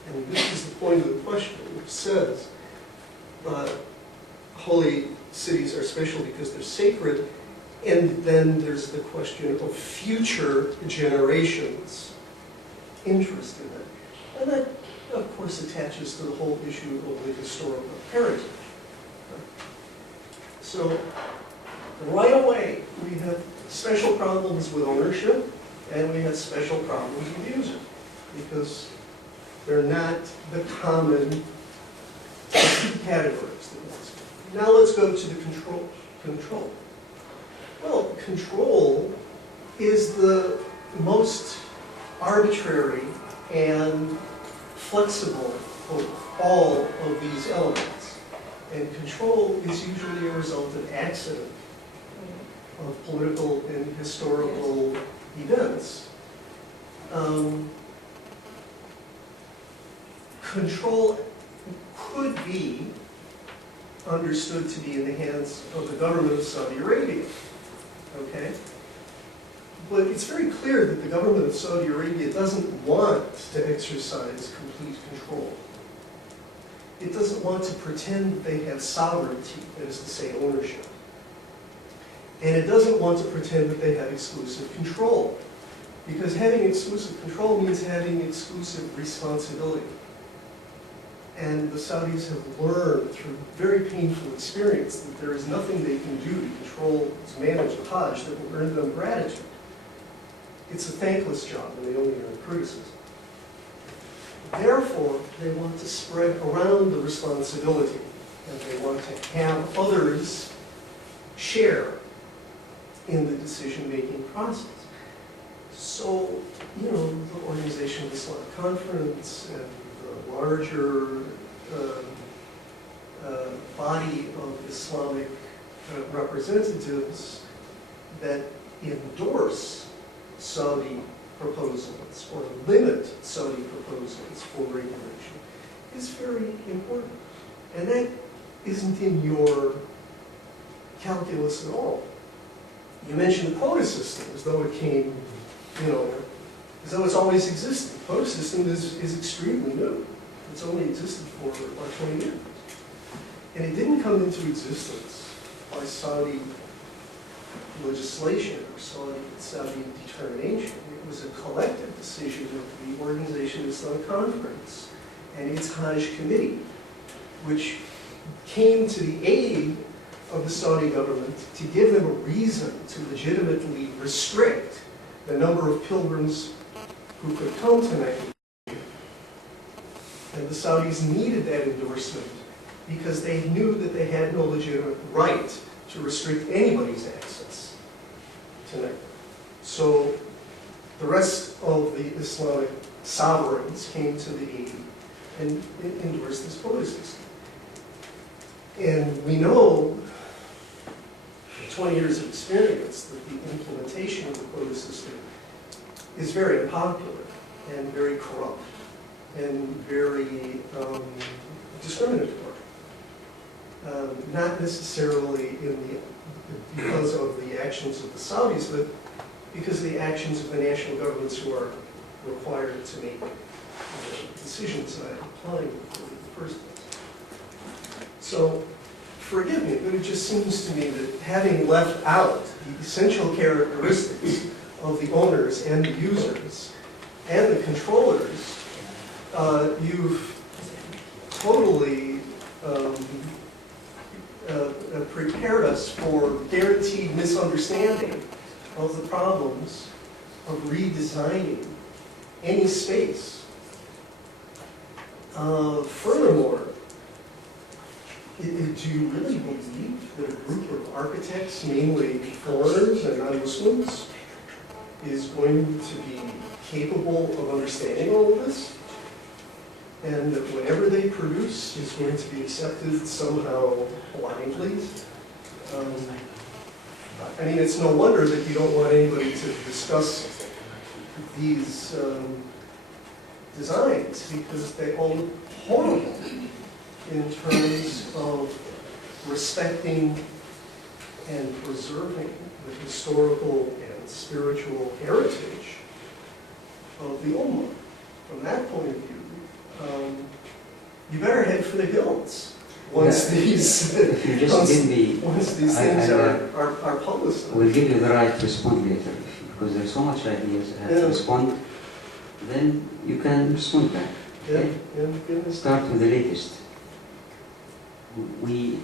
And this is the point of the question, which says, holy cities are special because they're sacred, and then there's the question of future generations' interest in it. And that, of course, attaches to the whole issue of the historical heritage. So, right away, we have special problems with ownership, and we have special problems with user, because they're not the common categories. Now let's go to the control. Well, control is the most arbitrary and flexible of all of these elements. And control is usually a result of accident, of political and historical events. Control could be understood to be in the hands of the government of Saudi Arabia, okay? But it's very clear that the government of Saudi Arabia doesn't want to exercise complete control. It doesn't want to pretend that they have sovereignty, that is to say, ownership. And it doesn't want to pretend that they have exclusive control, because having exclusive control means having exclusive responsibility. And the Saudis have learned through very painful experience that there is nothing they can do to control, to manage the Hajj that will earn them gratitude. It's a thankless job, and they only earn criticism. Therefore, they want to spread around the responsibility, and they want to have others share in the decision-making process. So, you know, the Organization of Islamic Conference and the larger body of Islamic representatives that endorse Saudi proposals or limit Saudi proposals for regulation is very important. And that isn't in your calculus at all. You mentioned the quota system as though it came, as though it's always existed. The quota system is extremely new. It's only existed for about 20 years. And it didn't come into existence by Saudi legislation or Saudi determination. It was a collective decision of the Organization of Islamic Conference and its Hajj committee, which came to the aid of the Saudi government to give them a reason to legitimately restrict the number of pilgrims who could come to Mecca. And the Saudis needed that endorsement because they knew that they had no legitimate right to restrict anybody's access to Mecca. So the rest of the Islamic sovereigns came to the aid and endorsed this quota system. And we know, from 20 years of experience, that the implementation of the quota system is very unpopular and very corrupt and very discriminatory. Not necessarily because of the actions of the Saudis, but because of the actions of the national governments who are required to make decisions on applying it in the first place. So, forgive me, but it just seems to me that having left out the essential characteristics of the owners and the users and the controllers, you've totally prepared us for guaranteed misunderstanding of the problems of redesigning any space. Furthermore, do you really believe that a group of architects, namely foreigners and non-Muslims, is going to be capable of understanding all of this? And that whatever they produce is going to be accepted somehow blindly? I mean, it's no wonder that you don't want anybody to discuss these designs, because they all look horrible in terms of respecting and preserving the historical and spiritual heritage of the Ummah. From that point of view, you better head for the hills once these once these things are published. We'll give you the right to respond later, because there's so much ideas I have to respond. Then you can respond back. Okay? Start with the latest. We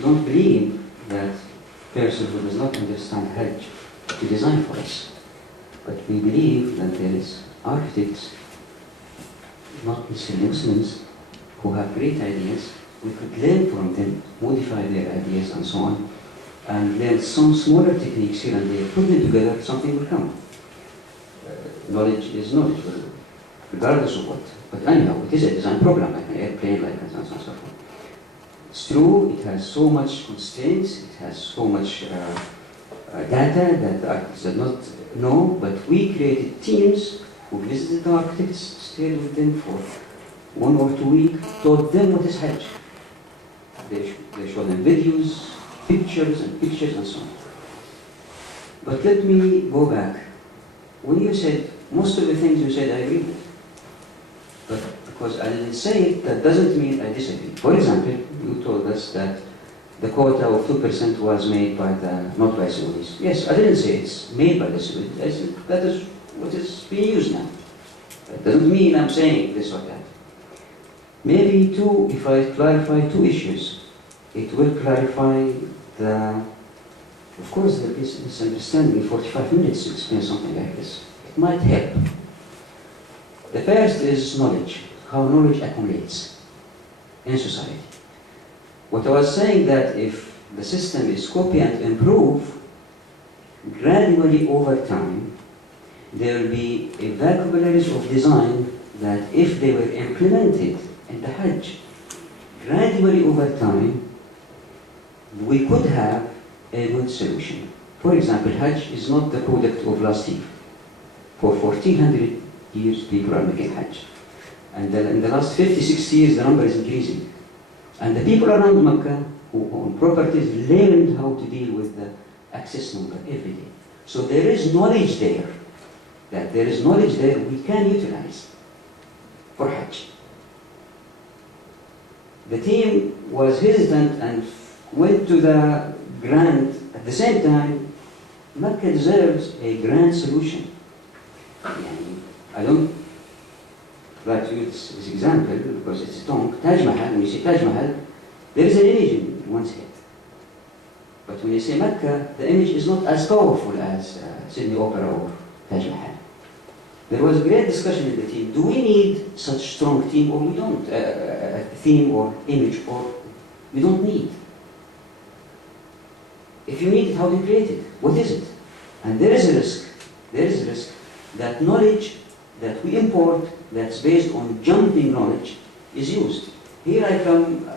don't believe that person who does not understand Hajj to design for us, but we believe that there is architects, not necessarily Muslims, who have great ideas. We could learn from them, modify their ideas and so on, and learn some smaller techniques here and there, put them together, something will come. Knowledge is knowledge, regardless of what. But anyhow, it is a design program, like an airplane, like and so on and so forth. It's true, it has so much constraints, it has so much data that the architects did not know, but we created teams who visited the architects, stayed with them for 1 or 2 weeks, taught them what is Hajj. They showed them videos, pictures and so on. But let me go back. When you said, most of the things you said I agree with. But because I didn't say it, that doesn't mean I disagree. For example, you told us that the quota of 2% was made by not by Saudis. Yes, I didn't say it's made by the Saudis. I said that is what is being used now. That doesn't mean I'm saying this or that. Maybe if I clarify 2 issues, it will clarify of course there is misunderstanding. 45 minutes to explain something like this. It might help. The first is knowledge, how knowledge accumulates in society. What I was saying, that if the system is copy and improve, gradually over time, there will be a vocabularies of design that if they were implemented in the Hajj, gradually over time, we could have a good solution. For example, Hajj is not the product of last year. For 1400 years, people are making Hajj. And in the last 50, 60 years, the number is increasing. And the people around Mecca who own properties learned how to deal with the access number every day. So there is knowledge there, that there is knowledge there we can utilize for Hajj. The team was hesitant and went to the grant. At the same time, Mecca deserves a grand solution. I don't like to use this example because it's strong. Taj Mahal, when you say Taj Mahal, there is an image in one's head. But when you say Mecca, the image is not as powerful as Sydney Opera or Taj Mahal. There was a great discussion in the team. Do we need such strong team or we don't? Theme or image or we don't need. If you need it, how do you create it? What is it? And there is a risk that knowledge that we import that's based on jumping knowledge is used. Here I come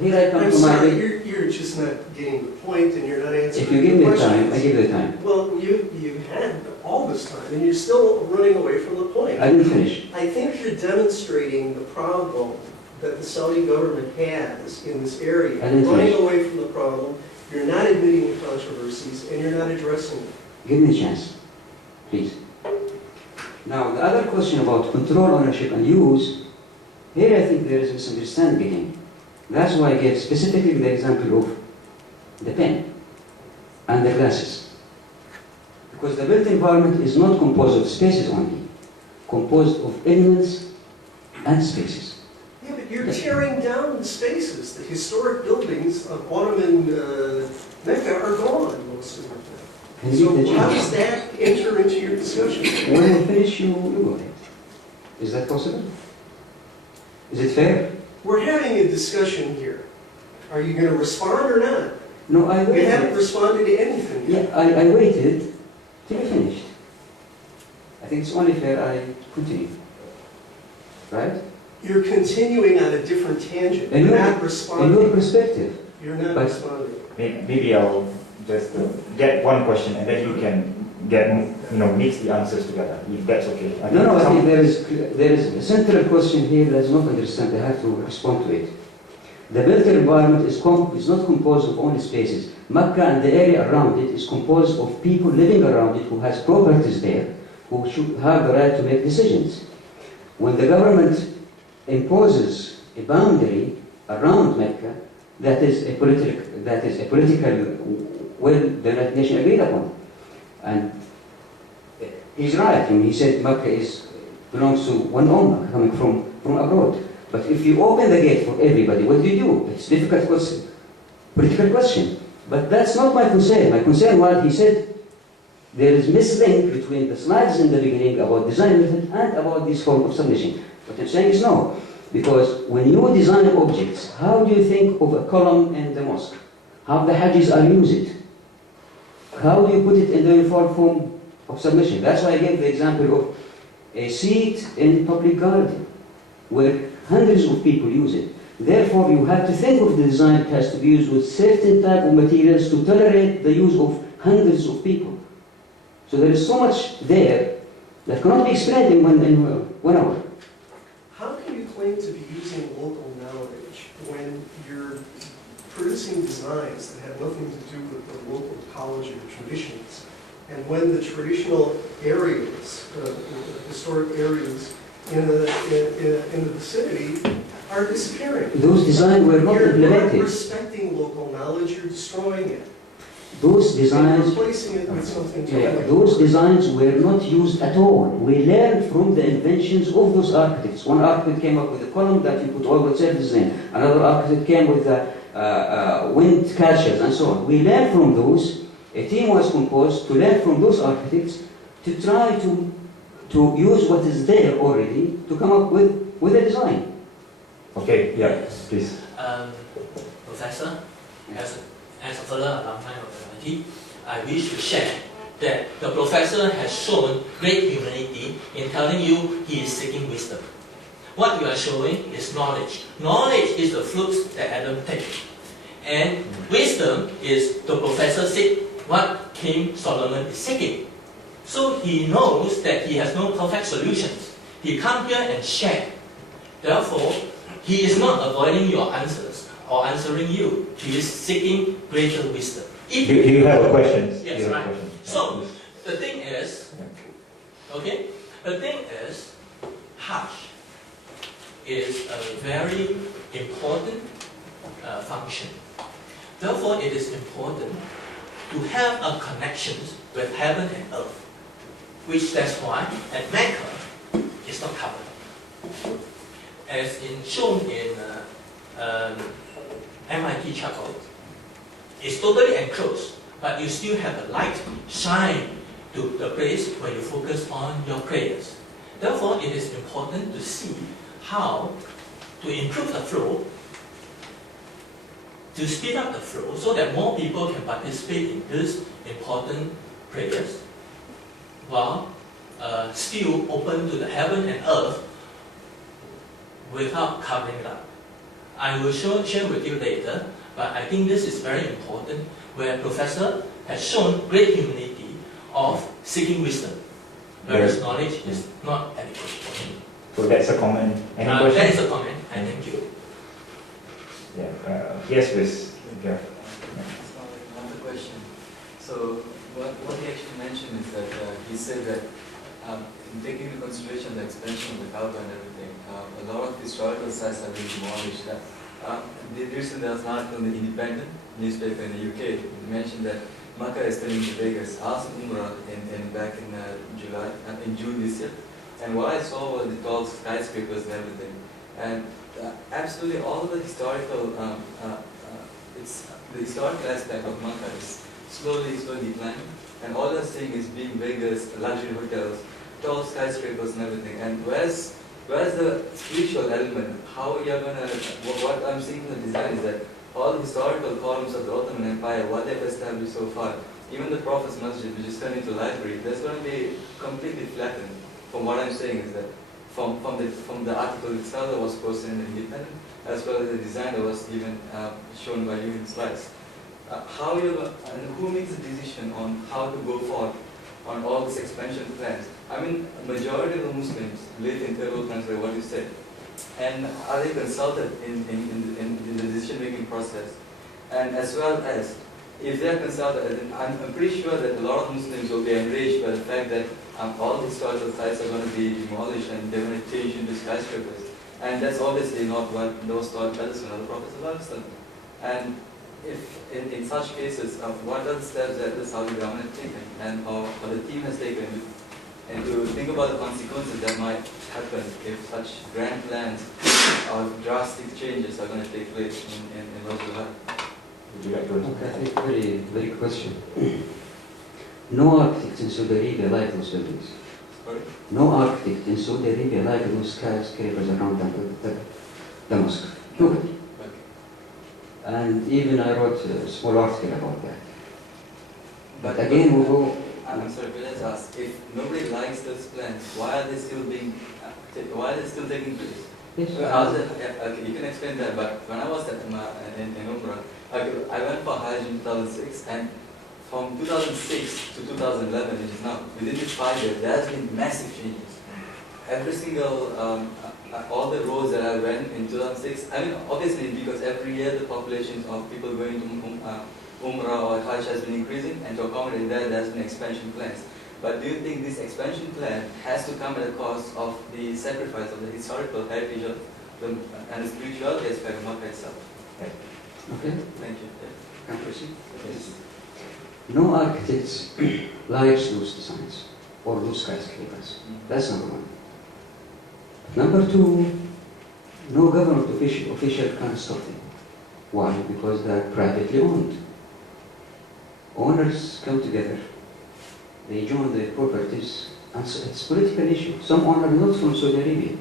I'm to my... sorry, you're just not getting the point and you're not answering If you give me the the question. time, I give you the time. Well, you had all this time and you're still running away from the point. I didn't finish. I think you're demonstrating the problem that the Saudi government has in this area. I didn't Running finish. away from the problem, you're not admitting the controversies, and you're not addressing them. Give me a chance, please. Now, the other question about control, ownership, and use, here I think there is a misunderstanding. That's why I gave specifically the example of the pen and the glasses. Because the built environment is not composed of spaces only, composed of elements and spaces. Yeah, but you're tearing down the spaces. The historic buildings of Dammam and Mecca are gone, most of them. Can you So give the how chance? does that enter into your discussion? When I finish, you go ahead. Is that possible? Is it fair? We're having a discussion here. Are you going to respond or not? No, I You haven't waited. responded to anything Yeah, yet. I waited till you finished. I think it's only fair I continue. Right? You're continuing on a different tangent. In You're your- not In your responding. perspective, You're not but- responding. Maybe I'll just get one question and then you can mix the answers together, if that's okay. I think there is a central question here that's not understood. I have to respond to it. The built environment is not composed of only spaces. Mecca and the area around it is composed of people living around it who has properties there, who should have the right to make decisions. When the government imposes a boundary around Mecca, that is a political will the United Nations agreed upon. And he's right when he said Mecca belongs to one ummah coming from abroad. But if you open the gate for everybody, what do? It's a difficult question, political question. But that's not my concern. My concern was he said there is mislink between the slides in the beginning about design method and about this form of submission. What I'm saying is no. Because when you design objects, how do you think of a column in the mosque? How the Hajjis are used? How do you put it in the uniform form of submission? That's why I gave the example of a seat in public garden, where hundreds of people use it. Therefore, you have to think of the design. It has to be used with certain type of materials to tolerate the use of hundreds of people. So there is so much there that cannot be explained in 1 hour. How can you claim to be using local knowledge when you're producing designs that have nothing to do with the local ecology or traditions? And when the traditional areas, historic areas in the vicinity are disappearing? Those designs were not You're not implemented. respecting local knowledge, you're destroying it. Those And designs, replacing it with something yeah, totally those designs were not used at all. We learned from the inventions of those architects. One architect came up with a column that you put all the surfaces in. Another architect came with wind catchers and so on. We learned from those. A team was composed to learn from those architects to try to use what is there already to come up with a design. Okay, yeah, please. Professor, as a fellow alumni of MIT, I wish to share that the professor has shown great humility in telling you he is seeking wisdom. What you are showing is knowledge. Knowledge is the fruit that Adam takes. And wisdom is, the professor said, what King Solomon is seeking. So he knows that he has no perfect solutions. He comes here and share. Therefore, he is not avoiding your answers or answering you. He is seeking greater wisdom. If Do you have a question? Yes, Do you have a right. question? So, the thing is, okay, the thing is, Hajj is a very important function. Therefore, it is important to have a connection with heaven and earth, which that's why at Mecca it's not covered. As shown in MIT chapel, it's totally enclosed, but you still have a light shine to the place where you focus on your prayers. Therefore, it is important to see how to improve the flow, to speed up the flow so that more people can participate in these important prayers while still open to the heaven and earth without covering it up. I will share with you later, but I think this is very important where Professor has shown great humility of seeking wisdom, whereas knowledge is not adequate for him. So that's a comment. Any That question? is a comment, and thank you. Yeah. Yes, please. Yeah. Another question. So what he actually mentioned is that he said that in taking into consideration the expansion of the Kaaba and everything, a lot of historical sites have been demolished. Recently there was an article in the Independent newspaper in the UK. It mentioned that Makkah is turning to Vegas. I was in Umrah back in June this year, and what I saw was the tall skyscrapers and everything. And absolutely all of the historical the historical aspect of Makkah is slowly declining, and all they're seeing is being Vegas, luxury hotels, tall skyscrapers and everything. And where's the spiritual element? How you're gonna? What I'm seeing in the design is that all the historical columns of the Ottoman Empire, what they've established so far, even the Prophet's Masjid, which is turned into a library, that's going to be completely flattened. From what I'm saying is that from the article itself that was posted in the Independent, as well as the design that was given shown by you in slides. And who makes the decision on how to go forward on all these expansion plans? I mean, majority of the Muslims live in third world countries, what you said, and are they consulted in the decision-making process? And as well as, if they are consulted, I'm pretty sure that a lot of Muslims will be enraged by the fact that all the historical sites are going to be demolished and they're going to change into skyscrapers. And that's obviously not what those taught by the Sunnah of the Prophet. And if in such cases, what are the steps that the Saudi government has taken and how the team has taken, and to think about the consequences that might happen if such grand plans or drastic changes are going to take place in those July? Would you like to answer? Okay, I think very, very good question. No architect in Saudi Arabia like those buildings. Sorry? No architect in Saudi Arabia like those skyscrapers around the mosque. Nobody. Okay. And even I wrote a small article about that. But again, we go. I'm sorry, but let's ask, if nobody likes those plans, why are they still taking place? Yes. Okay, you can explain that, but when I was in Umrah, I went for Hajj in 2006, and from 2006 to 2011, which is now, within these 5 years, there has been massive changes. Every single, all the roads that I went in 2006, I mean, obviously because every year the population of people going to Umrah or Hajj has been increasing, and to accommodate that, there has been expansion plans. But do you think this expansion plan has to come at the cost of the sacrifice of the historical heritage of and the spirituality aspect of Makkah itself? Okay. Thank you. Can I proceed? Yes. No architects likes those designs or those skyscrapers. That's number one. Number two, no government official can stop them. Why? Because they're privately owned. Owners come together, they join their properties, and so it's a political issue. Some owners not from Saudi Arabia.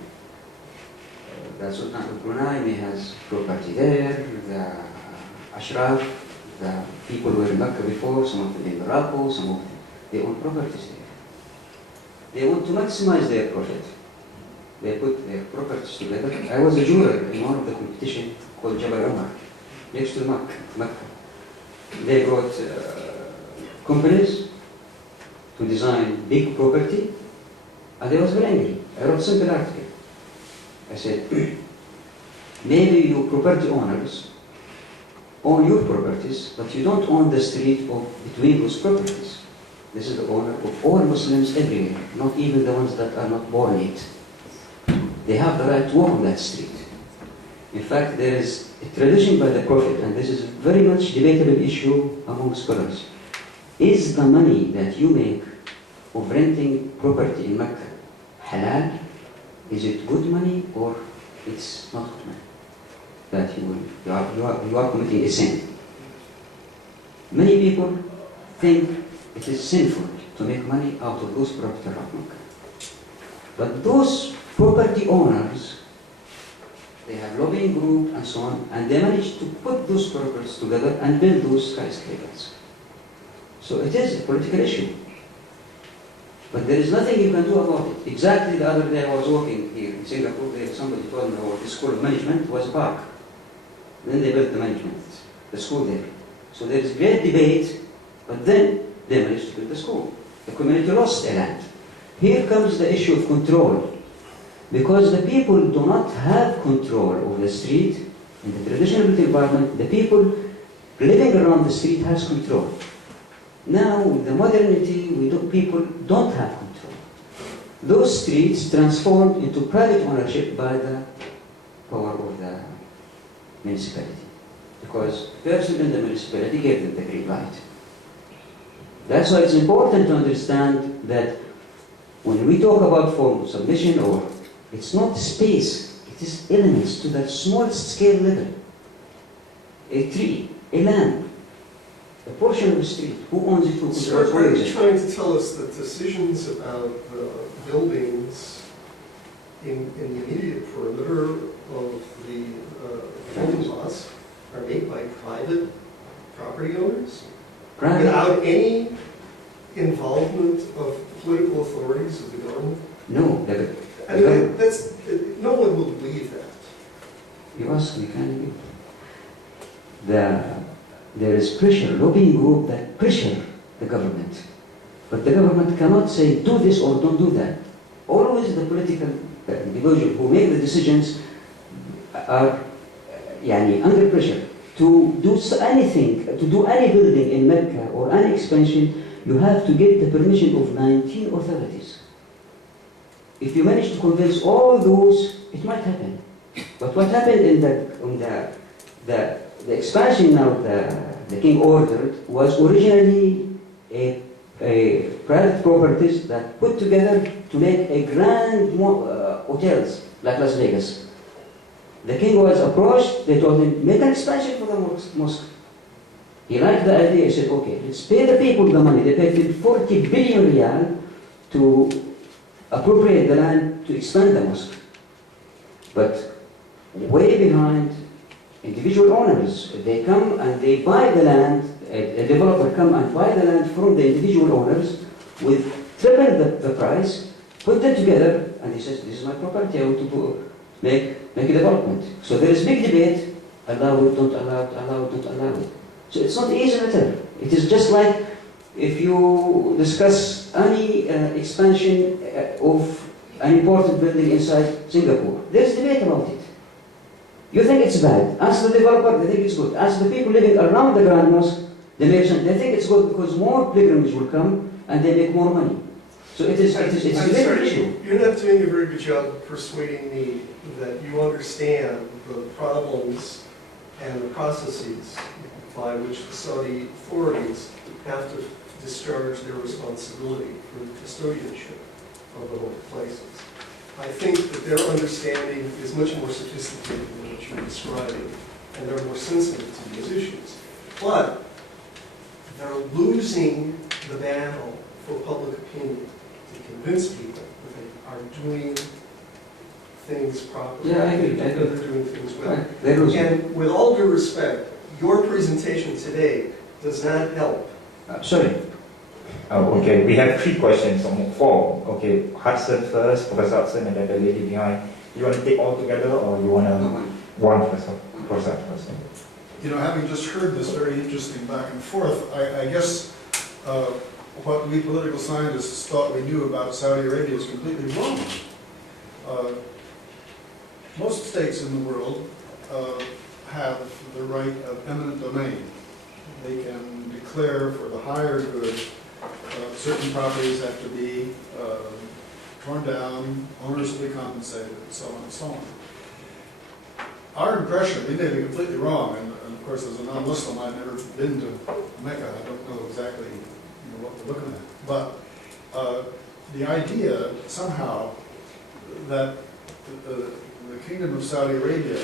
The Sultan of Brunei has property there, the Ashraf, the people who were in Mecca before, some of them in Morocco, some of them, they own properties there. They want to maximize their profit. They put their properties together. I was a juror in one of the competition called Jabal Umar, next to Mecca. They brought companies to design big property, and I was very angry. I wrote a simple article. I said, maybe you property owners own your properties, but you don't own the street between those properties. This is the owner of all Muslims everywhere, not even the ones that are not born yet. They have the right to walk on that street. In fact, there is a tradition by the Prophet, and this is a very much debatable issue among scholars. Is the money that you make of renting property in Mecca halal? Is it good money or it's not good money? That you are committing a sin. Many people think it is sinful to make money out of those property around Mecca. But those property owners, they have lobbying group and so on, and they manage to put those properties together and build those skyscrapers. So it is a political issue. But there is nothing you can do about it. Exactly the other day I was walking here in Singapore, there somebody told me about the school of management was a park. Then they built the management, the school there. So there is great debate, but then they managed to build the school. The community lost their land. Here comes the issue of control. Because the people do not have control over the street, in the traditional built environment, the people living around the street has control. Now, with the modernity, people don't have control. Those streets transformed into private ownership by the power of the municipality. Because the person in the municipality gave them the green light. That's why it's important to understand that when we talk about form of submission, or it's not space, it is elements to that small scale level. A tree, a land, a portion of the street, who owns it, who controls it? Are you trying to tell us that decisions about buildings in the immediate perimeter of the building lots are made by private property owners? Without any involvement of political authorities of the government? No. I mean, no one will believe that. You ask me, can you? There is pressure, lobbying group that pressure the government. But the government cannot say, do this or don't do that. Always the political individual who make the decisions are under pressure. To do anything, to do any building in Mecca or any expansion, you have to get the permission of 19 authorities. If you manage to convince all those, it might happen. But what happened in the expansion now the king ordered was originally a private properties that put together to make a grand hotels like Las Vegas. The king was approached, they told him, make an expansion for the mosque. He liked the idea, he said, okay, let's pay the people the money. They paid him 40 billion riyal to appropriate the land to expand the mosque. But way behind, individual owners, they come and they buy the land, a developer come and buy the land from the individual owners with triple the price, put them together, and he says, this is my property, I want to make a development. So there is big debate, allow it, don't allow it, allow it, don't allow it. So it's not easy matter. It is just like if you discuss any expansion of an important building inside Singapore. There's debate about it. You think it's bad. Ask the developer, they think it's good. Ask the people living around the Grand Mosque, the merchant, they think it's good because more pilgrims will come and they make more money. So it's a big issue. You're not doing a very good job persuading me that you understand the problems and the processes by which the Saudi authorities have to discharge their responsibility for the custodianship of the holy places. I think that their understanding is much more sophisticated than what you're describing, and they're more sensitive to these issues. But they're losing the battle for public opinion to convince people that they are doing things properly. Yeah, I agree. That they're doing things well. They're losing. And with all due respect, your presentation today does not help. Sorry. Oh, okay, we have 3 questions, or 4. Okay, Hudson first, Professor Hudson, and then the lady behind. You want to take all together, or you want to one first? Professor first. You know, having just heard this very interesting back and forth, I guess what we political scientists thought we knew about Saudi Arabia is completely wrong. Most states in the world have the right of eminent domain. They can declare for the higher good certain properties have to be torn down, owners will be compensated, and so on and so on. Our impression, we may be completely wrong, and of course as a non-Muslim I've never been to Mecca, I don't know exactly what we're looking at, but the idea somehow that the Kingdom of Saudi Arabia,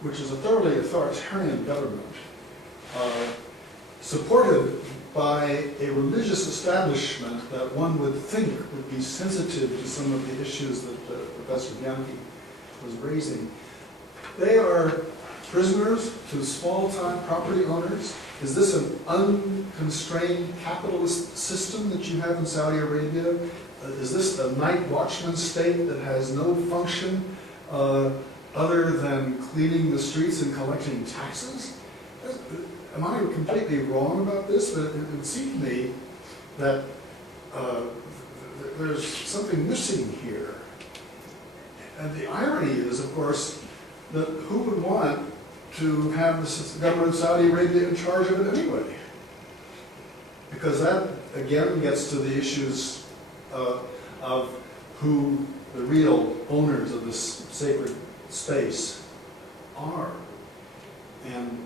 which is a thoroughly authoritarian government, supported by a religious establishment that one would think would be sensitive to some of the issues that Professor Bianchi was raising. They are prisoners to small-time property owners. Is this an unconstrained capitalist system that you have in Saudi Arabia? Is this a night watchman state that has no function other than cleaning the streets and collecting taxes? Am I completely wrong about this? But it would seem to me that there's something missing here. And the irony is, of course, that who would want to have the government of Saudi Arabia in charge of it anyway? Because that, again, gets to the issues of who the real owners of this sacred space are. And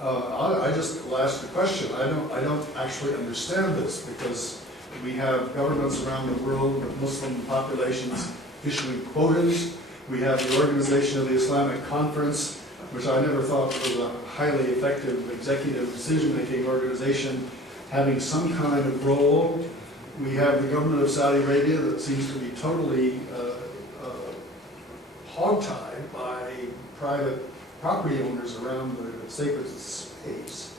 I just will ask the question. I don't actually understand this, because we have governments around the world with Muslim populations issuing quotas. We have the Organization of the Islamic Conference, which I never thought was a highly effective executive decision-making organization, having some kind of role. We have the government of Saudi Arabia that seems to be totally hogtied by private property owners around the sacred space.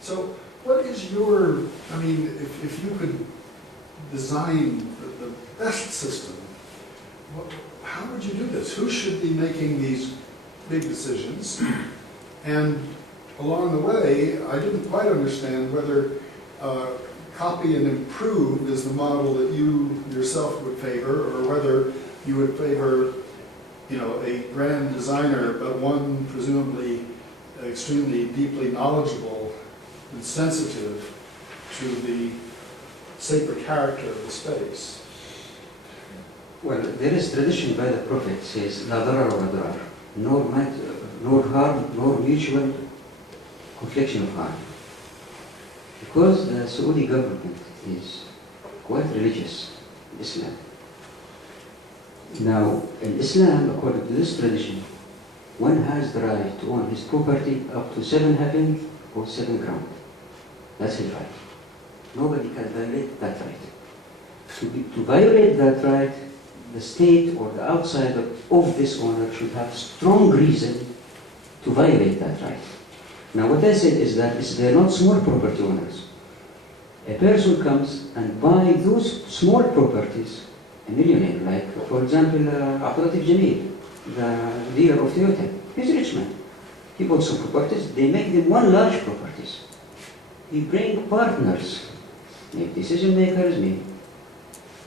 So what is your, I mean, if you could design the best system, how would you do this? Who should be making these big decisions? And along the way, I didn't quite understand whether copy and improve is the model that you yourself would favor, or whether you would favor, you know, a grand designer, but one presumably extremely deeply knowledgeable and sensitive to the sacred character of the space. Well, there is tradition by the Prophet says, "La darar wa darar," nor harm, nor mutual confliction of harm. Because the Saudi government is quite religious in Islam. Now, in Islam, according to this tradition, one has the right to own his property up to 7 heaven or 7 ground. That's his right. Nobody can violate that right. To violate that right, the state or the outsider of this owner should have strong reason to violate that right. Now what I said is that they're not small property owners. A person comes and buys those small properties, a millionaire, like for example, Jamel, the dealer of Toyota. He's a rich man. He bought some properties, they make them one large properties. He brings partners, maybe decision makers, maybe,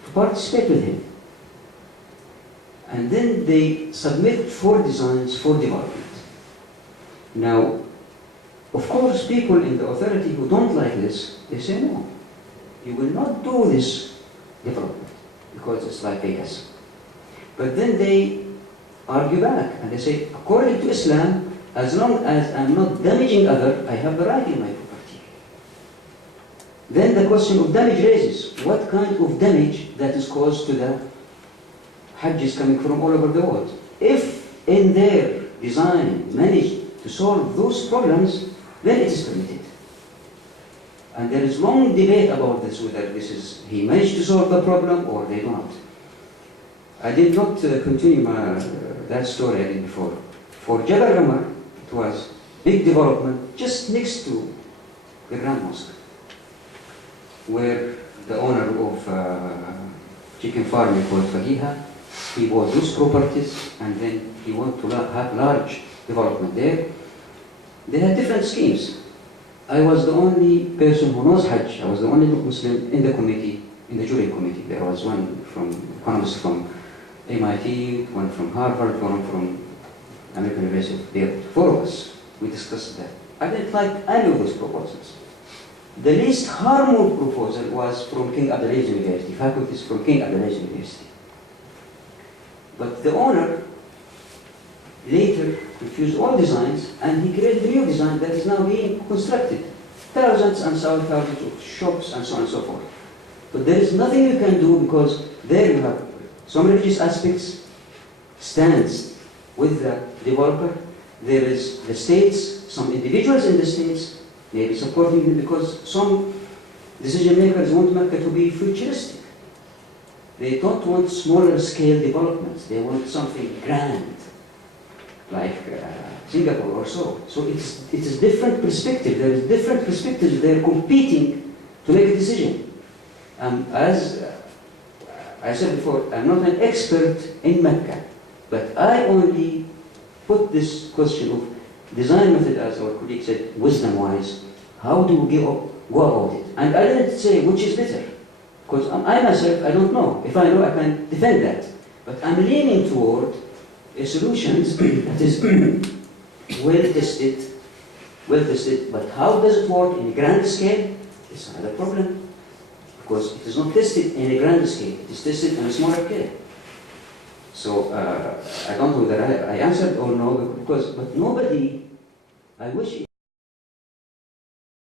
to participate with him. And then they submit 4 designs for development. Now, of course, people in the authority who don't like this, they say, no, you will not do this development because it's like Vegas. But then they argue back and they say, according to Islam, as long as I'm not damaging others, I have the right in my property. Then the question of damage raises, what kind of damage that is caused to the Hajjis coming from all over the world? If in their design managed to solve those problems, then it is permitted. And there is long debate about this, whether this is he managed to solve the problem or they don't. I did not continue that story I did before. For Jabal Umar, it was big development just next to the Grand Mosque, where the owner of chicken farming called Fagiha, he bought those properties and then he wanted to have large development there. They had different schemes. I was the only person who knows Hajj. I was the only Muslim in the committee, in the jury committee. There was one from economist from MIT, one from Harvard, one from American University of Beirut. Four of us, we discussed that. I didn't like any of those proposals. The least harmful proposal was from King Abdulaziz University, faculties from King Abdulaziz University. But the owner later refused all designs, and he created a new design that is now being constructed. Thousands and thousands of shops and so on and so forth. But there is nothing you can do because there you have some religious aspects stands with the developer. There is the states, some individuals in the states may be supporting them because some decision makers want Mecca to be futuristic. They don't want smaller scale developments. They want something grand, like Singapore or so. So it is different perspective. There is different perspectives. They are competing to make a decision. As I said before, I'm not an expert in Mecca, but I only put this question of design method, as our colleague said, wisdom-wise. How do we go about it? And I didn't say which is better, because I myself, I don't know. If I know, I can defend that. But I'm leaning toward a solution that is well tested, but how does it work in a grand scale? It's another problem, because it is not tested in a grand scale, it is tested on a smaller scale. So I don't know whether I answered or no, but nobody, I wish